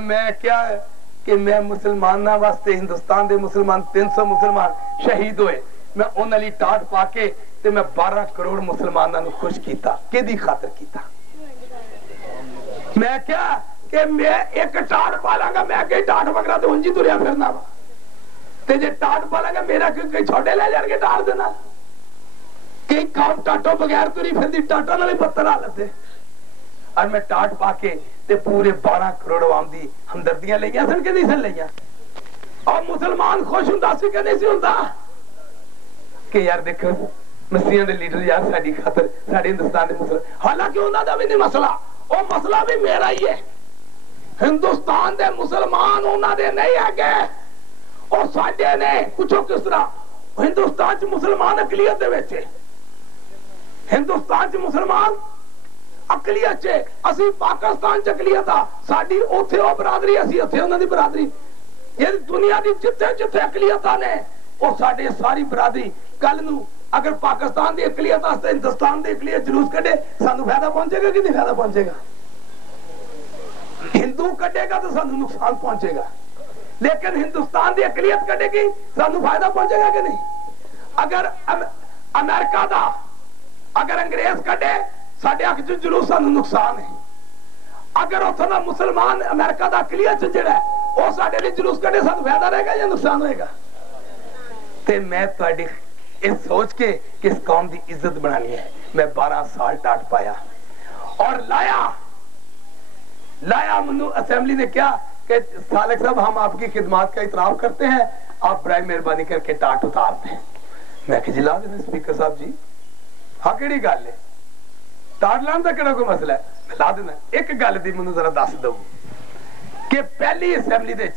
میں کیا ہے کہ میں مسلماناں واسطے ہندوستان دے مسلمان 300 مسلمان شہید ہوئے میں انہاں لی ٹاٹ پا کے تے میں 12 کروڑ مسلماناں نو خوش کیتا کیدی خاطر کیتا میں کیا کہ میں ایک ٹاٹ پالاں گا میں کہ ٹاٹ وغیرہ تے ہنجی تریا پھرنا وا تے جے ٹاٹ پالاں گا میرا کوئی چھوٹے لے جان کے ٹاٹ دینا کہ قوم ٹاٹوں بغیر تری پھر دی ٹاٹوں نال بدتر حالت ہے اور میں ٹاٹ پا کے تے پورے 12 کروڑ عوام دی ہمدردیاں لئیاں سن کے نہیں سن لئیاں اور مسلمان خوش ہوندا سی کہ نہیں سی ہوندا کہ یار دیکھو مسیحاں دے لیڈر یار ساڈی خاطر ساڈے ہندوستان دے مسلمان حالانکہ انہاں دا بھی نہیں مسئلہ او مسئلہ بھی میرا ہی ہے ہندوستان دے مسلمان انہاں دے نہیں ہے گے اور ساڈے نے پوچھو کس طرح ہندوستان چ مسلمان اقلیت دے وچ ہندوستان چ مسلمان اقلیت چ اسی پاکستان چ اقلیت آ ساڈی اوتھے او برادری اسی اوتھے انہاں دی برادری یہ دنیا دی جتھے جتھے اقلیتاں نے او ساڈے ساری برادری کل نو اگر پاکستان دی اقلیت واسطے ہندوستان دی اقلیت جلوس کڈے سانو فائدہ پہنچے گا کہ نہیں فائدہ پہنچے گا ہندو کڈے گا تو سانو نقصان پہنچے گا لیکن ہندوستان دی اقلیت کڈے گی سانو فائدہ پہنچے گا کہ نہیں اگر امریکہ دا اگر انگریز کڈے ساڈے حق چ جلوس سانو نقصان ہے اگر اتھوں دا مسلمان امریکہ دا اقلیت جڑا ہے او ساڈے لئی جلوس کڈے سانو فائدہ رہے گا یا نقصان ہوئے گا تے میں تہاڈی اس سوچ کے کہ اس قوم دی عزت بنانی ہے میں 12 سال ٹاٹ پایا اور لایا منو اسمبلی نے کیا کہ سالک صاحب ہم آپ کی خدمات کا اعتراف کرتے ہیں آپ برائے مہربانی کر کے ٹاٹ اتار دیں میں کہ جی لا دیں اسپیکر صاحب جی ہاں کیڑی گل ہے ٹاٹ لان دا کیڑا کوئی مسئلہ ہے میں لا دینا ایک گل دی منو ذرا دس دو کہ پہلی اسمبلی دے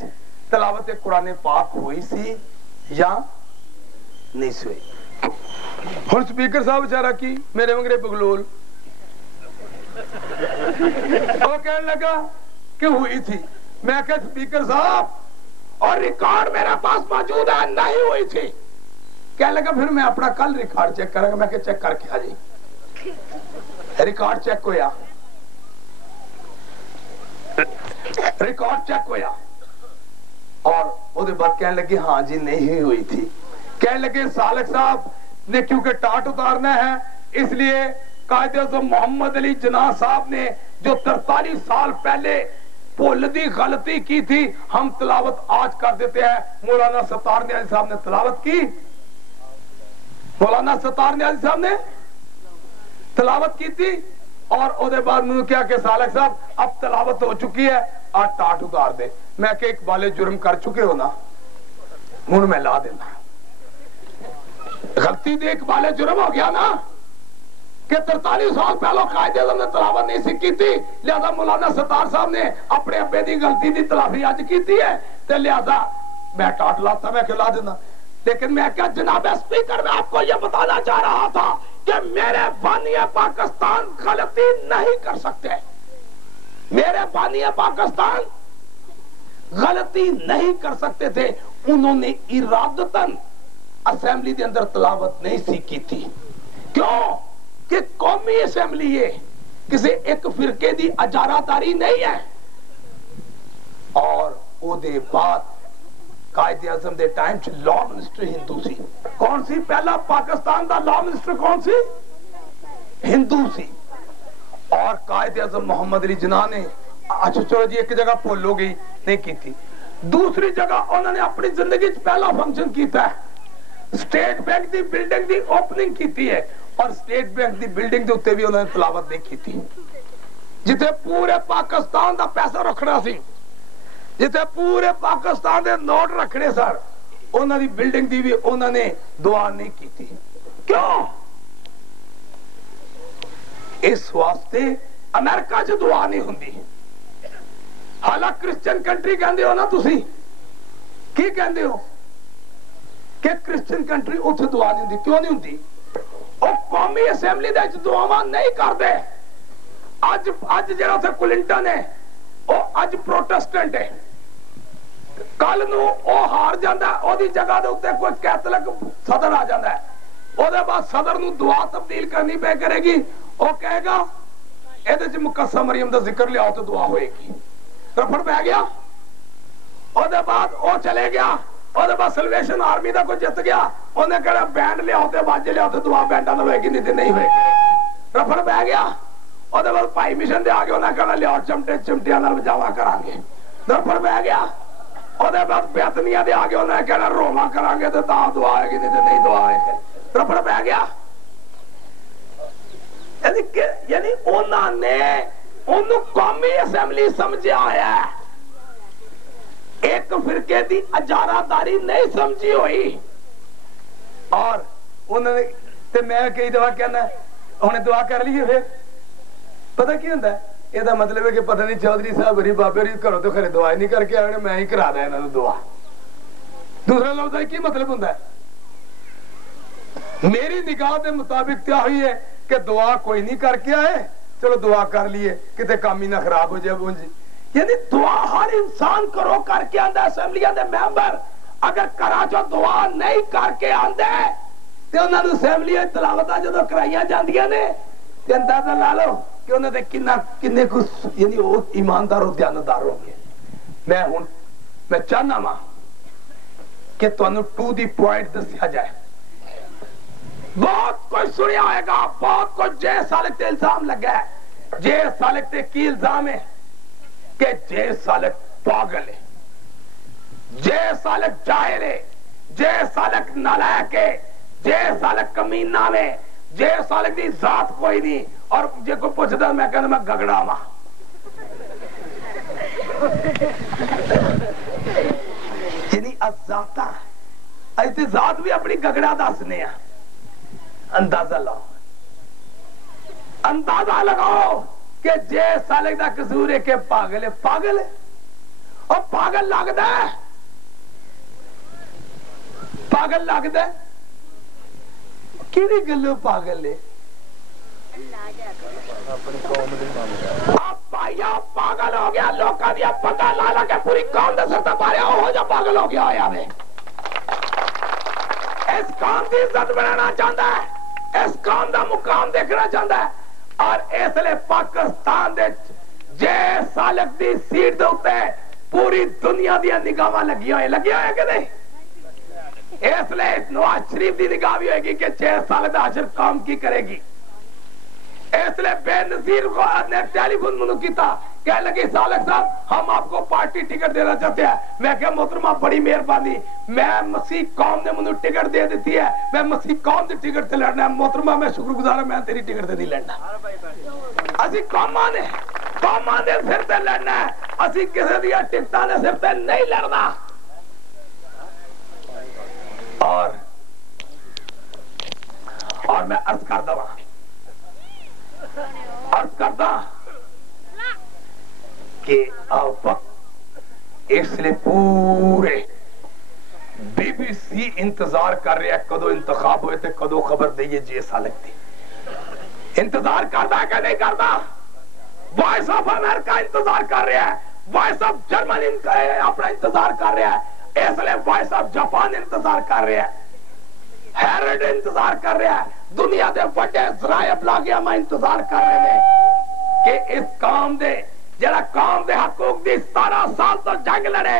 تلاوت قرآن پاک ہوئی سی یا نہیں سی ہوئی ہن اسپیکر صاحب بیچارہ کی میرے منگرے بگلول وہ کہنے لگا کہ ہوئی تھی میں کہا اسپیکر صاحب اور ریکارڈ میرے پاس موجود ہے نہیں ہوئی تھی کہنے لگا پھر میں اپنا کل ریکارڈ چیک کروں گا میں کہ چیک کر کے آ جی ریکارڈ چیک ہویا ریکارڈ چیک ہویا اور وہ دے بعد کہنے لگے ہاں جی نہیں ہوئی تھی کہنے لگے سالک صاحب نے کیونکہ ٹاٹ اتارنا ہے اس لیے قائد اعظم محمد علی جناح صاحب نے جو 43 سال پہلے پولدی غلطی کی تھی ہم تلاوت آج کر دیتے ہیں مولانا ستار نیازی صاحب نے تلاوت کی مولانا ستار نیازی صاحب نے تلاوت کی تھی اور او دے بعد میں کیا کہ سالک صاحب اب تلاوت ہو چکی ہے آج ٹاٹ اتار دے میں کہ اقبال جرم کر چکے ہو نا ہوں میں لا دینا غلطی دے اقبال جرم ہو گیا نا کہ 43 سال پہلو قائد اعظم نے تلاوت نہیں سیکھی تھی لہذا مولانا ستار صاحب نے اپنے ابے دی غلطی دی تلافی آج کی تھی ہے تو لہذا میں ٹاٹ لاتا میں کھلا دینا لیکن میں کیا جناب اسپیکر میں آپ کو یہ بتانا چاہ رہا تھا کہ میرے بانی پاکستان غلطی نہیں کر سکتے میرے بانی پاکستان غلطی نہیں کر سکتے تھے انہوں نے ارادتاً اسمبلی دے اندر تلاوت نہیں سیکھی تھی کیوں کہ قومی اسمبلی ہے کسی ایک فرقے دی اجارہ داری نہیں ہے اور او دے بعد قائد اعظم دے ٹائم چ لا منسٹر ہندو سی. کون سی پہلا پاکستان دا لا منسٹر کون سی؟ ہندو سی. اور قائد اعظم محمد علی جناح نے اچھا چلو جی ایک جگہ بھول ہو گئی نہیں کی تھی. دوسری جگہ انہوں نے اپنی زندگی پہلا فنکشن کیتا ہے, state bank the building the opening کیتی ہے, اور سٹیٹ بینک دی بلڈنگ دے اوتے بھی انہوں نے تلاوت نہیں کیتی, جتے پورے پاکستان دا پیسہ رکھنا سی, جتے پورے پاکستان دے نوٹ رکھنے سر, انہوں دی بلڈنگ دی بھی انہوں نے دعا نہیں کیتی. کیوں؟ اس واسطے امریکہ چ دعا نہیں ہوندی. حالانکہ کرسچن کنٹری کہندے ہو نا تسی, کی کہندے ہو کہ کرسچن کنٹری اتھے دعا نہیں ہوندی. کیوں نہیں ہوندی؟ او قومی اسمبلی دے وچ دعاواں نہیں کردے. اج جڑا اتھے کلنٹن ہے او اج پروٹسٹنٹ ہے, کل نو او ہار جاندا ہے, او دی جگہ دے اوتے کوئی کیتھولک صدر آ جاندا ہے, او دے بعد صدر نو دعا تبدیل کرنی پے کرے گی. او کہے گا ایدے چ مقدسہ مریم دا ذکر لیاؤ تو دعا ہوئے گی. رفڑ پہ گیا, او دے بعد او چلے گیا, او دے بعد سلویشن آرمی دا کوئی جت گیا, انہیں کہا بینڈ لیاؤ تے باجے لیاؤ تے دعا بینڈا نہ ہوئے گی, نہیں تے نہیں ہوئے گی. رفڑ پہ گیا, او دے بعد پائی مشن دے آگے انہیں کہا لیاؤ چمٹے چمٹیاں نال بجاوا کرانگے. رفڑ پہ گیا, او دے بعد بیتنیاں دے آگے انہیں کہا روما کرانگے تے تا دعا آئے گی, نہیں تے نہیں دعا آئے گی. رفڑ پہ گیا. یعنی انہوں نے انہوں قومی اسمبلی سمجھا ہے, ایک فرقے دی اجارہ داری نہیں سمجھی ہوئی. اور انہوں نے تے میں کئی دعا کہنا ہے, انہیں دعا کر لیے پھر پتہ کی ہوندہ ہے, یہ دا مطلب ہے کہ پتہ نہیں چودھری صاحب بری بابے ری کرو تو خیر دعا نہیں کر کے آئے, میں ہی کرا دا ہے انہوں دعا. دوسرا لفظ ہے کی مطلب ہوندہ ہے؟ میری نگاہ دے مطابق کیا ہوئی ہے کہ دعا کوئی نہیں کر کے آئے, چلو دعا کر لیے کتے کامی نہ خراب ہو جائے بونجی. یعنی دعا ہر انسان کرو کر کے آندہ اسمبلیاں دے ممبر, اگر کراچو دعا نہیں کر کے آندے تو انہوں نے اسمبلیاں تلاوتہ جو کرائیاں جاندیاں نے, تو اندازہ لا لو کہ انہوں نے کنے کچھ یعنی وہ ایماندار و دیانتدار ہوں گے. میں چاہنا ماں کہ تو انہوں ٹو دی پوائنٹ دسیا جائے. بہت کوئی سنیا ہوئے گا, بہت کوئی جے سالک تے الزام لگا ہے. جے سالک تے کی الزام ہے کہ جے سالک پاگل ہے, جے سالک جاہل ہے, جے سالک نالائق ہے, جے سالک کمینہ میں, جے سالک دی ذات کوئی نہیں. اور جے کو پوچھتا میں کہنا میں گگڑا ماں. یعنی ذاتہ ایسے ذات بھی اپنی گگڑا دسنے ہیں. اندازہ لاؤ, اندازہ لگاؤ کہ جے سالک دا قصور ہے کہ پاگل ہے. پاگل ہے اور پاگل لگتا ہے, پاگل لگتا ہے. کیڑی گلو پاگل ہے؟ پاگل ہو گیا لوکاں دیا پتہ لا لا کے پوری قوم دے سر تے ماریا, ہو جا پاگل ہو گیا ہویا وے. اس قوم دی عزت بنانا چاہتا ہے, اس قوم دا مقام دیکھنا چاہتا ہے. اور اس لئے پاکستان دے جے سالک دی سیٹ دے ہوتے پوری دنیا دیا نگاہاں لگی ہوئے کہ نہیں. اس لئے نواز شریف دی نگاہ بھی ہوئے گی کہ 6 سال دا عشر کام کی کرے گی. اس لئے بے نظیر نے ٹیلی فون منو کیتا, کہنے لگی سالک صاحب ہم آپ کو پارٹی ٹکٹ دینا چاہتے ہیں. میں کہا محترمہ بڑی مہربانی, میں مسیح قوم نے منو ٹکٹ دے دیتی ہے, میں مسیح قوم دے ٹکٹ سے لڑنا ہے. محترمہ میں شکر گزار ہوں, میں تیری ٹکٹ سے نہیں لڑنا. اسی قوماں دے سر تے لڑنا ہے, اسی کسی دیا ٹکٹاں دے سر تے نہیں لڑنا. اور میں عرض کر دوں کہ وقت اس لئے پورے بی بی سی انتظار کر رہے ہیں کدو انتخاب ہوئے تھے, کدو خبر دئیے جے سالک تھی. انتظار کرتا ہے کہ نہیں کرتا؟ وائس آف امریکہ انتظار کر رہے ہیں, وائس آف جرمن اپنا انتظار کر رہے ہیں, اس لئے وائس آف جاپان انتظار کر رہے ہیں, ہیرڈ انتظار کر رہے ہیں, دنیا دے بڑے ذرائع ابلاغیہ میں انتظار کر رہے ہیں کہ اس قوم دے جڑا قوم دے حقوق دی 17 سال تو جنگ لڑے,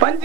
5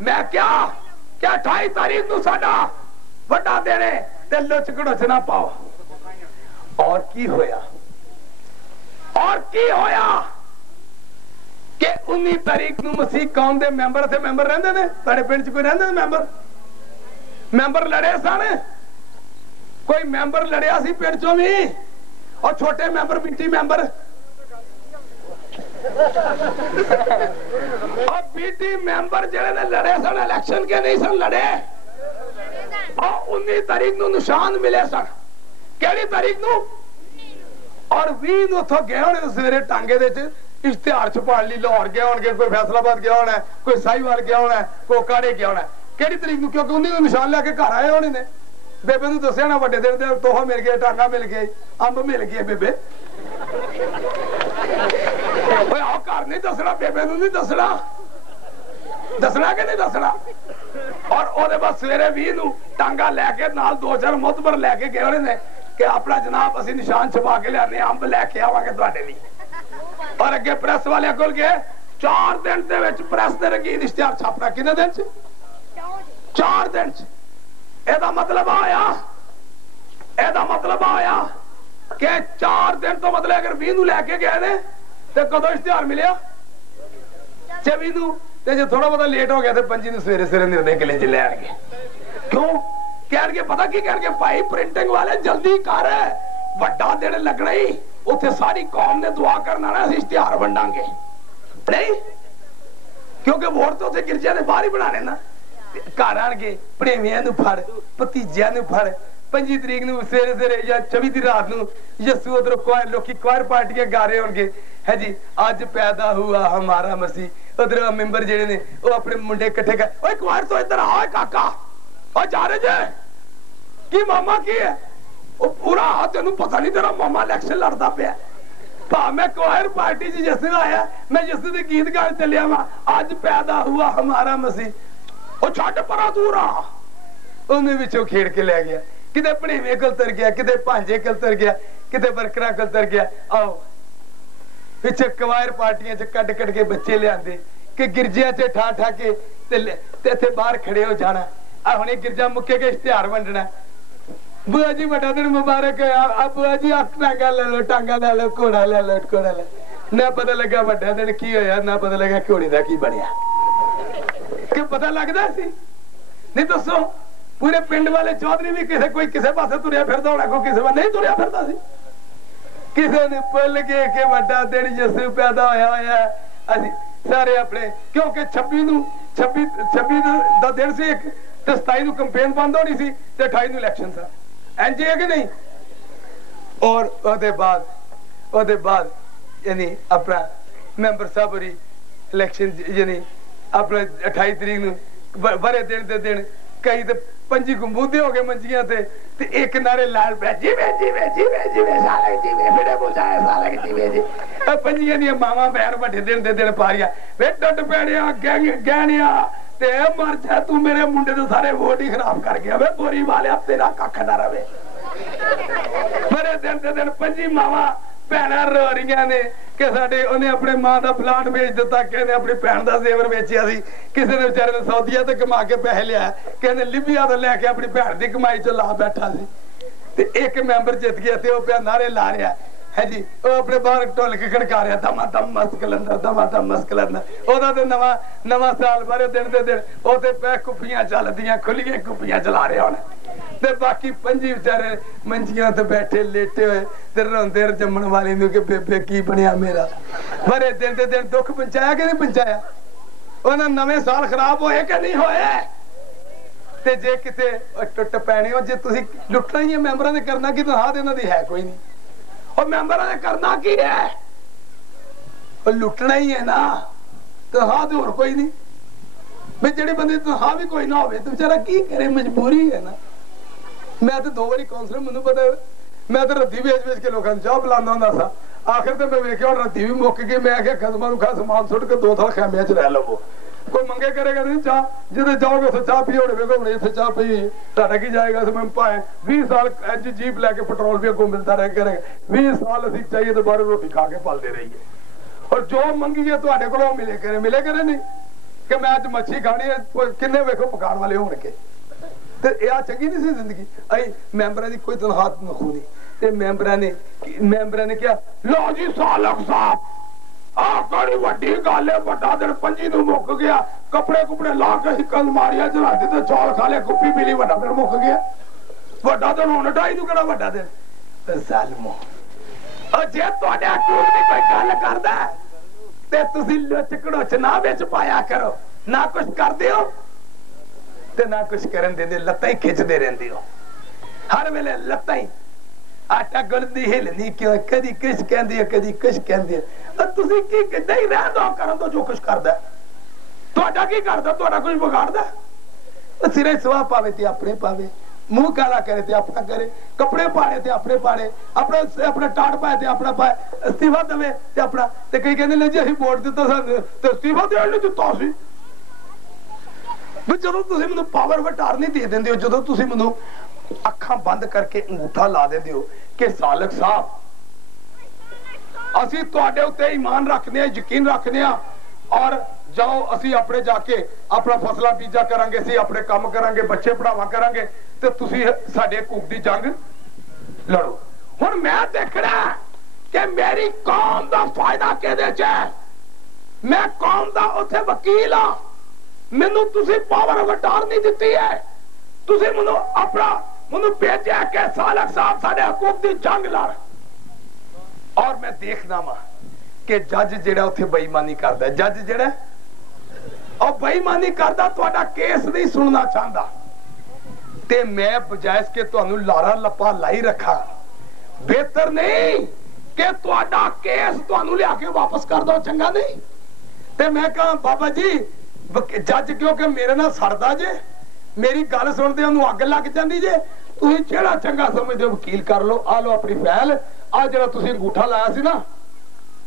میں کیا 28 تاریخ نو ساڈا وڈا دینے تے لچ گڑچ نہ پاؤ. اور کی ہویا کہ 19 تاریخ نو مسیح قوم دے ممبر تھے. ممبر رہندے نے تاڑے پنڈ چ کوئی رہندے نے ممبر لڑے سن. کوئی ممبر لڑیا سی پنڈ چوں بھی اور چھوٹے ممبر مٹی ممبر اور بیٹی ممبر جڑے نے لڑے سن الیکشن کے نہیں سن لڑے. اور 19 تاریخ نو نشان ملے سن. کیڑی تاریخ نو؟ اور 20 نو تھو گئے ہونے سویرے ٹانگے دے اشتہار چھپا لی. لاہور گیا ہون گے, کوئی فیصل آباد گیا ہونا ہے, کوئی ساہیوال گیا ہونا ہے, کوئی کاڑے گیا ہونا ہے. کیڑی تاریخ نو؟ کیونکہ 19 نو نشان لے کے گھر آئے ہونے نے. بےبے نو دسیا نا وڈے دن دے توحفہ مل گیا, ٹانگا مل گیا, امب مل گیا. بےبے آؤ گھر نہیں دسنا, بےبے نو نہیں دسنا کہ نہیں دسنا. اور او دے بعد سویرے 20 نو ٹانگا لے کے نال 2-4 معتبر لے کے گئے ہونے نے کہ اپنا جناب اسی نشان چھپا کے لے امب لے کے آواں گے تواڈے لئی. اور اگے پریس والے کول گئے 4 دن دے وچ پریس دے رنگین اشتہار چھاپنا. کنے دن چ؟ 4 دن چ. ایدا مطلب آیا کہ 4 دن تو مطلب اگر 20 نو لے کے گئے نے تے کدو اشتہار ملیا 26 نو. تے جو تھوڑا بہت لیٹ ہو گیا تے 25 نو سویرے نرنے کے لیے لے آن گے. کیوں کہن گے؟ پتہ کی کہن گے؟ بھائی پرنٹنگ والے جلدی کر, وڈا دن لگنا ہی اتنے ساری قوم نے دعا کرنا نا اشتہار ونڈاں گے نہیں. کیونکہ ووٹ تو اتنے گرجے نے باہر ہی بنانے نا. گھر آن کے پڑیویاں نو پھڑ, بھتیجیاں نو پھڑ. 25 تاریخ نو سویرے یا 24 دی رات نو یسوع ادھر لوکی کوائر پارٹیاں گا رہے ہون گے ہے جی آج پیدا ہوا ہمارا مسیح. ادھر ممبر جڑے نے وہ اپنے منڈے کٹھے کر اوے کوائر تو ادھر آؤ کاکا او جا رہے جے کی ماما کی ہے وہ پورا تینوں پتہ نہیں تیرا ماما الیکشن لڑدا پیا. میں کوائر پارٹی چ یسوع آیا, میں یسوع دے گیت گان چلیا وا آج پیدا ہوا ہمارا مسیح. او چھڈ پرا دور آ انہیں وچوں کھیڑ کے لے گیا. کدے پڑیوے کول تر گیا, کدے پانجے کول تر گیا, کدے ورکراں کول تر گیا. آؤ پچھے کوائر پارٹیاں چ کٹ کٹ کے بچے لے آندے کہ گرجیاں چ ٹھا ٹھا کے تے باہر کھڑے ہو جانا. ہنے گرجا مکے کے اشتہار ونڈنا. بوا جی بڑا دن مبارک ہے. بوا جی ٹانگا لے لو, ٹانگا لے لو, گھوڑا لے لو, گھوڑا لے. نہ پتہ لگا بڑا دن کی ہویا, نہ پتہ لگا گھوڑے دا کی بنیا. کہ پتہ لگدا سی نہیں؟ دسو پورے پنڈ والے چودھری بھی کوئی کسے پاسے تریا پھردا ہونا, کوئی کسے پاسے نہیں تریا پھردا سی. کسے نے بھول گئے کہ بڑا دن یسوع پیدا ہویا ہے. اسی سارے اپنے کیونکہ 26 دا دن سی ایک تے 27 نو کمپین بند ہونی سی تے 28 نو الیکشن تھا. اینج ہے کہ نہیں؟ اور اودے بعد یعنی اپنا ممبر صاحب ہوری الیکشن یعنی اپنا 28 تاریخ نو بڑے دن دے دن کئی تے 25 گمبودے ہو گئے منجیاں تے ایک نعرے لال پہ جی وے سالک جی وے بڑے بوجھائے سالک جی وے جی. پنجیاں دی ماما بہن بڑے دن دے دن پاریا وے ٹٹ پیڑیا گہنیا تے مر جا تو میرے منڈے تو سارے ووٹ ہی خراب کر گیا. وے بوری والے اب تیرا ککھ نہ رہے. بڑے دن دے دن 25 ماما بہناں رو رہیاں نے کہ ساڈے انہیں اپنے ماں دا پلاٹ بیچ دیتا, کہنے اپنی بہن دا زیور بیچیا سی, کسی نے بیچارے نے سعودیہ تے کما کے پیسے لیا, کہنے لیبیا تو لے کے اپنی بہن دی کمائی چ لا بیٹھا سی. تے ایک ممبر جت گیا تے وہ پیا نعرے لا رہا ہے جی, وہ اپنے باہر ٹول کے کھڑکا رہا دما دم مسکلندر دما دم مسکلندر. وہ تے نواں سال بارے دن دے دن وہ تے پہ کپیاں چلدیاں کھلیاں کپیاں چلا رہے ہونے تے باقی 25 بیچارے منجیاں تے بیٹھے لیٹے ہوئے تے روندے جمن والے نو کہ بے کی بنیا میرا. بڑے دن دے دن دکھ پہنچایا کہ نہیں پہنچایا؟ انہاں نویں سال خراب ہوئے کہ نہیں ہوئے؟ تے جے کتے ٹٹ پینے ہو جے تسی لٹنا ہی ہے ممبراں نے کرنا کی تنخواہ انہاں دی ہے کوئی نہیں. اور ممبراں نے کرنا کی ہے؟ اور لٹنا ہی ہے نا, تنخواہ تے اور کوئی نہیں. میں جڑے بندے تنخواہ بھی کوئی نہ ہوے تے بیچارہ کی کرے, مجبوری ہے نا. میں تے 2 باری کونسلر مینوں پتہ ہے میں تے ردی بیچ کے لوکاں نوں چاہ پلانا ہوندا سا. آخر تے میں ویکھیا ردی بھی مک گئی. میں کہ خدماں نوں کھا سامان سٹ کے 2 تھل خیمے چ رہ لو. کوئی منگے کرے گا نہیں چاہ, جدے جاؤ گے اتنے چاہ پیو ہونے گا اتنے چاہ پی تھوڑا کی جائے گا. میں پائے 20 سال جیپ لے کے پٹرول بھی اگوں ملتا رہے کرے گا. 20 سال اسی چاہیے تو باہر روٹی کھا کے پلتے رہیے. اور جو منگیے تو کو ملے کرے نہیں. کہ میں اج مچھی کھانی ہے کنے ویکھو پکان والے ہون کے تے اے چنگی نہیں سی زندگی ائی ممبراں دی کوئی تنخواہ نہ خونی تے ممبراں نے کیا لو جی سالک صاحب آ کڑی وڈی گل ہے بڑا دن پنجی نو مک گیا کپڑے کپڑے لا کے ہکل ماریا چڑھا دے تے چول کھا لے کپی پی لی بڑا دن مک گیا بڑا دن ہن ڈائی نو کیڑا بڑا دن ظالمو او جے تواڈے حقوق دی کوئی گل کردا تے تسی لچ کڑوچ نہ وچ پایا کرو نہ کچھ کردے ہو تے نہ کچھ کرن دیندے لتاں ہی کھچدے رہندے ہو ہر ویلے لتاں ہی آٹا گلدی ہلنی کیوں کدی کچھ کہندی ہے کدی کچھ کہندی ہے تسی کی کہندے ہی رہ دو کرن دو جو کچھ کردا ہے تہاڈا کی کردا تہاڈا کچھ بگاڑدا سرے سوا پاوے تے اپنے پاوے منہ کالا کرے تے اپنا کرے کپڑے پاڑے تے اپنے پاڑے اپنا ٹاٹ پائے تے اپنا پائے استعفا دے تے اپنا تے کئی کہندے نے جی اسی ووٹ دتا سن تے استعفا دین نہیں دتا سی جدوں تسی مینوں پاور وٹار نہیں دے دیندے ہو جدوں تسی مینوں اکھاں بند کر کے انگوٹھا لا دیندے ہو کہ سالک صاحب اسی تواڈے اوتے ایمان رکھنے ہیں یقین رکھنے ہیں اور جاؤ اسی اپنے جا کے اپنا فصلہ بیجا کریں گے اسی اپنے کام کریں گے بچے پڑھاوا کریں گے تے تسی ساڈے حقوق دی جنگ لڑو ہن میں دیکھنا کہ میری قوم دا فائدہ کیدے چ ہے میں قوم دا اوتھے وکیل ہاں مینوں تسی پاور وٹار نہیں دتی ہے تسی مینوں بھیجیا کہ سالک صاحب ساڈے حقوق دی جنگ لڑ اور میں دیکھنا وا کہ جج جڑا اوتھے بے ایمانی کردا ہے جج جڑا اور بے ایمانی کردا تہاڈا کیس نہیں سننا چاہندا تے میں بجائے کہ تانوں لارا لپا لائی رکھا بہتر نہیں کہ تہاڈا کیس تانوں لیا کے واپس کر دو چنگا نہیں تے میں کہاں بابا جی جج کیونکہ میرے نال سڑدا جے میری گل سنتے انہوں اگ لگ جاندی جے تسی جیڑا چنگا سمجھدے وکیل کر لو آ لو اپنی فائل آ جڑا تسی انگوٹھا لایا سی نا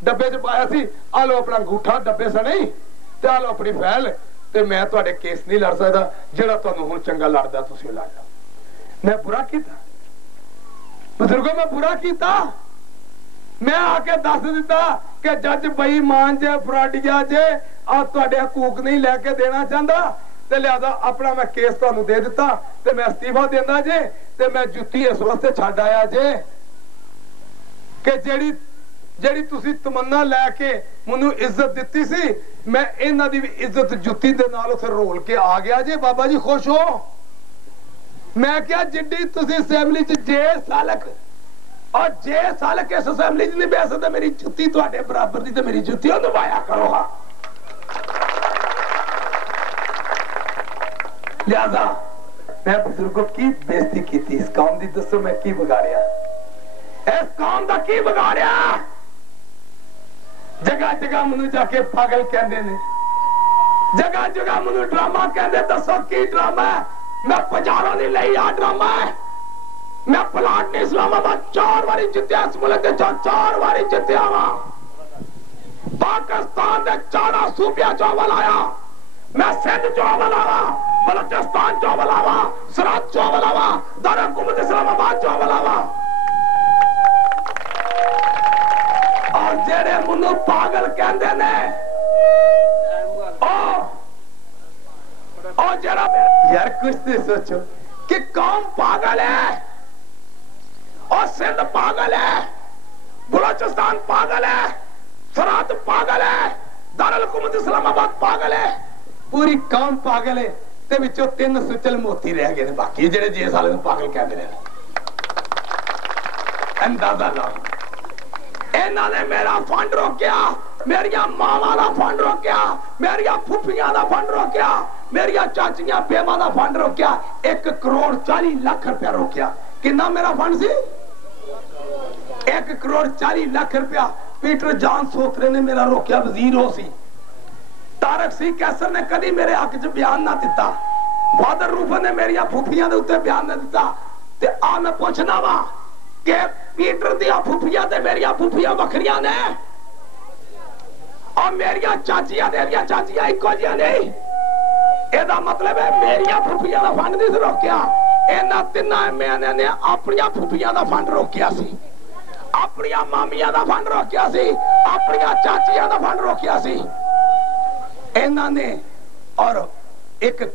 ڈبے چ پایا سی آ لو اپنا انگوٹھا ڈبے سے نہیں تے آ لو اپنی فائل تے میں تواڈے کیس نہیں لڑ سکدا جڑا تانوں ہن چنگا لڑدا تسی لڑ لو میں برا کیتا بزرگوں میں برا کیتا میں آ کے دس دیتا کہ جج بے ایمان جے فراڈیا جے آ تواڈے حقوق نہیں لے کے دینا چاہندا تے لہذا اپنا میں کیس تانوں دے دیتا تے میں استعفا دیندا جے تے میں جُتی اس واسطے چھڈ آیا جے کہ جیڑی تسی تمنا لے کے منوں عزت دتی سی میں انہاں دی عزت جُتی دے نال اوتھے رول کے آ گیا جے بابا جی خوش ہو میں کیا جڈی تسی اسمبلی چ جے سالک اور جے سالک اس اسمبلی چ نہیں بیٹھ سکدا میری جُتی تواڈے برابر دی تے میری جُتی او نوایا کرو ہاں لہذا میں بزرگوں کی بےزتی کی تھی اس قوم دی دسو میں کی بگاڑیا اس قوم دا کی بگاڑیا جگہ جگہ منو جا کے پاگل کہندے نے جگہ جگہ منو ڈرامہ کہندے دسو کی ڈرامہ ہے میں پجاروں نہیں لئی آ ڈرامہ ہے میں پلاٹ نے اسلام آباد 4 باری جتیا اس ملک دے 4 باری جتیا ہوا پاکستان دے 4 صوبیہ چاول آیا میں سندھ چاول آوا بلوچستان چاول آوا سرحد چاول آوا دارالحکومت اسلام آباد چاول آوا اور جڑے منو پاگل کہندے نے او جڑا یار کچھ تے سوچو کہ قوم پاگل ہے اور سندھ پاگل ہے بلوچستان پاگل ہے سرحد پاگل ہے دارالحکومت اسلام آباد پاگل ہے پوری قوم پاگل ہے تے وچوں 3 سچل موتی رہ گئے باقی جڑے جے سال نوں پاگل کہندے نے اندازہ لاؤ انہاں نے میرا فنڈ روکیا میریاں ماواں دا فنڈ روکیا میریاں پھپھیاں دا فنڈ روکیا میریاں چاچیاں بیواں دا فنڈ روکیا 1 کروڑ 40 لاکھ روپیہ روکیا کتنا میرا فنڈ سی 1 کروڑ 40 لاکھ روپیہ پیٹر جان سوترے نے میرا روکیا وزیر ہو سی تارک سی کیسر نے کدی میرے حق چ بیان نہ دیتا فادر روفر نے میری پھوپھیاں دے اوتے بیان نہ دیتا تے آ میں پوچھنا وا کہ پیٹر دیا پھوپھیاں تے میری پھوپھیاں وکھریاں نے اور میری چاچیاں دے چاچیاں ایکو جیاں نہیں اے دا مطلب ہے میری پھوپھیاں دا فنڈ نہیں روکیا انہاں تیناں ایم نے اپنی پھوپھیاں دا فنڈ روکیا سی اپنی مامیاں دا فنڈ روکیا سی اپنی چاچیاں دا فنڈ روکیا سی انہاں نے اور 1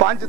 5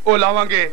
ਉਹ ਲਾਵਾਂਗੇ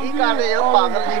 ਕੀ ਕਰ ਰਹੇ ਹੋ ਪਾਗਲ ਨਹੀਂ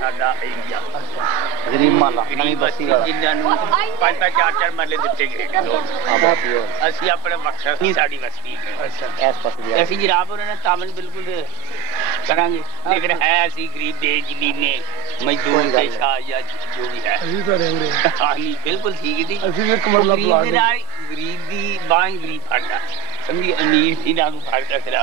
ਸਾਡਾ ਏਰੀਆ ਗਰੀਬ ਮਾਲਾ ਨਵੀਂ ਬਸਤੀ ਜਿਨ੍ਹਾਂ ਨੂੰ ਪੰਜ ਚਾਰ ਮਰਲੇ ਦਿੱਤੇ ਗਏ ਨੇ ਅਸੀਂ ਆਪਣੇ ਮਕਸਦ ਨਹੀਂ ਸਾਡੀ ਬਸਤੀ ਅਸੀਂ ਜਨਾਬ ਉਹਨਾਂ ਨੇ ਤਾਮਨ ਬਿਲਕੁਲ ਕਰਾਂਗੇ ਲੇਕਿਨ ਹੈ ਅਸੀਂ ਗਰੀਬ ਦੇ ਜ਼ਮੀਨੇ ਮਜ਼ਦੂਰ ਤੇ ਸ਼ਾਹ ਜਾਂ ਜੋ ਵੀ ਹੈ ਅਸੀਂ ਤਾਂ ਰਹਿੰਦੇ ਹਾਂ ਨਹੀਂ ਬਿਲਕੁਲ ਠੀਕ ਹੈ ਜੀ ਅਸੀਂ ਇੱਕ ਮਰਲਾ ਪਲਾ ਗਰੀਬ ਦੀ ਬਾਂਹ ਗਰੀਬ ਫੜਦਾ ਸਮਝੀ ਅਮੀਰ ਦੀ ਨਾਲ ਫੜਦਾ ਸਿਰਾ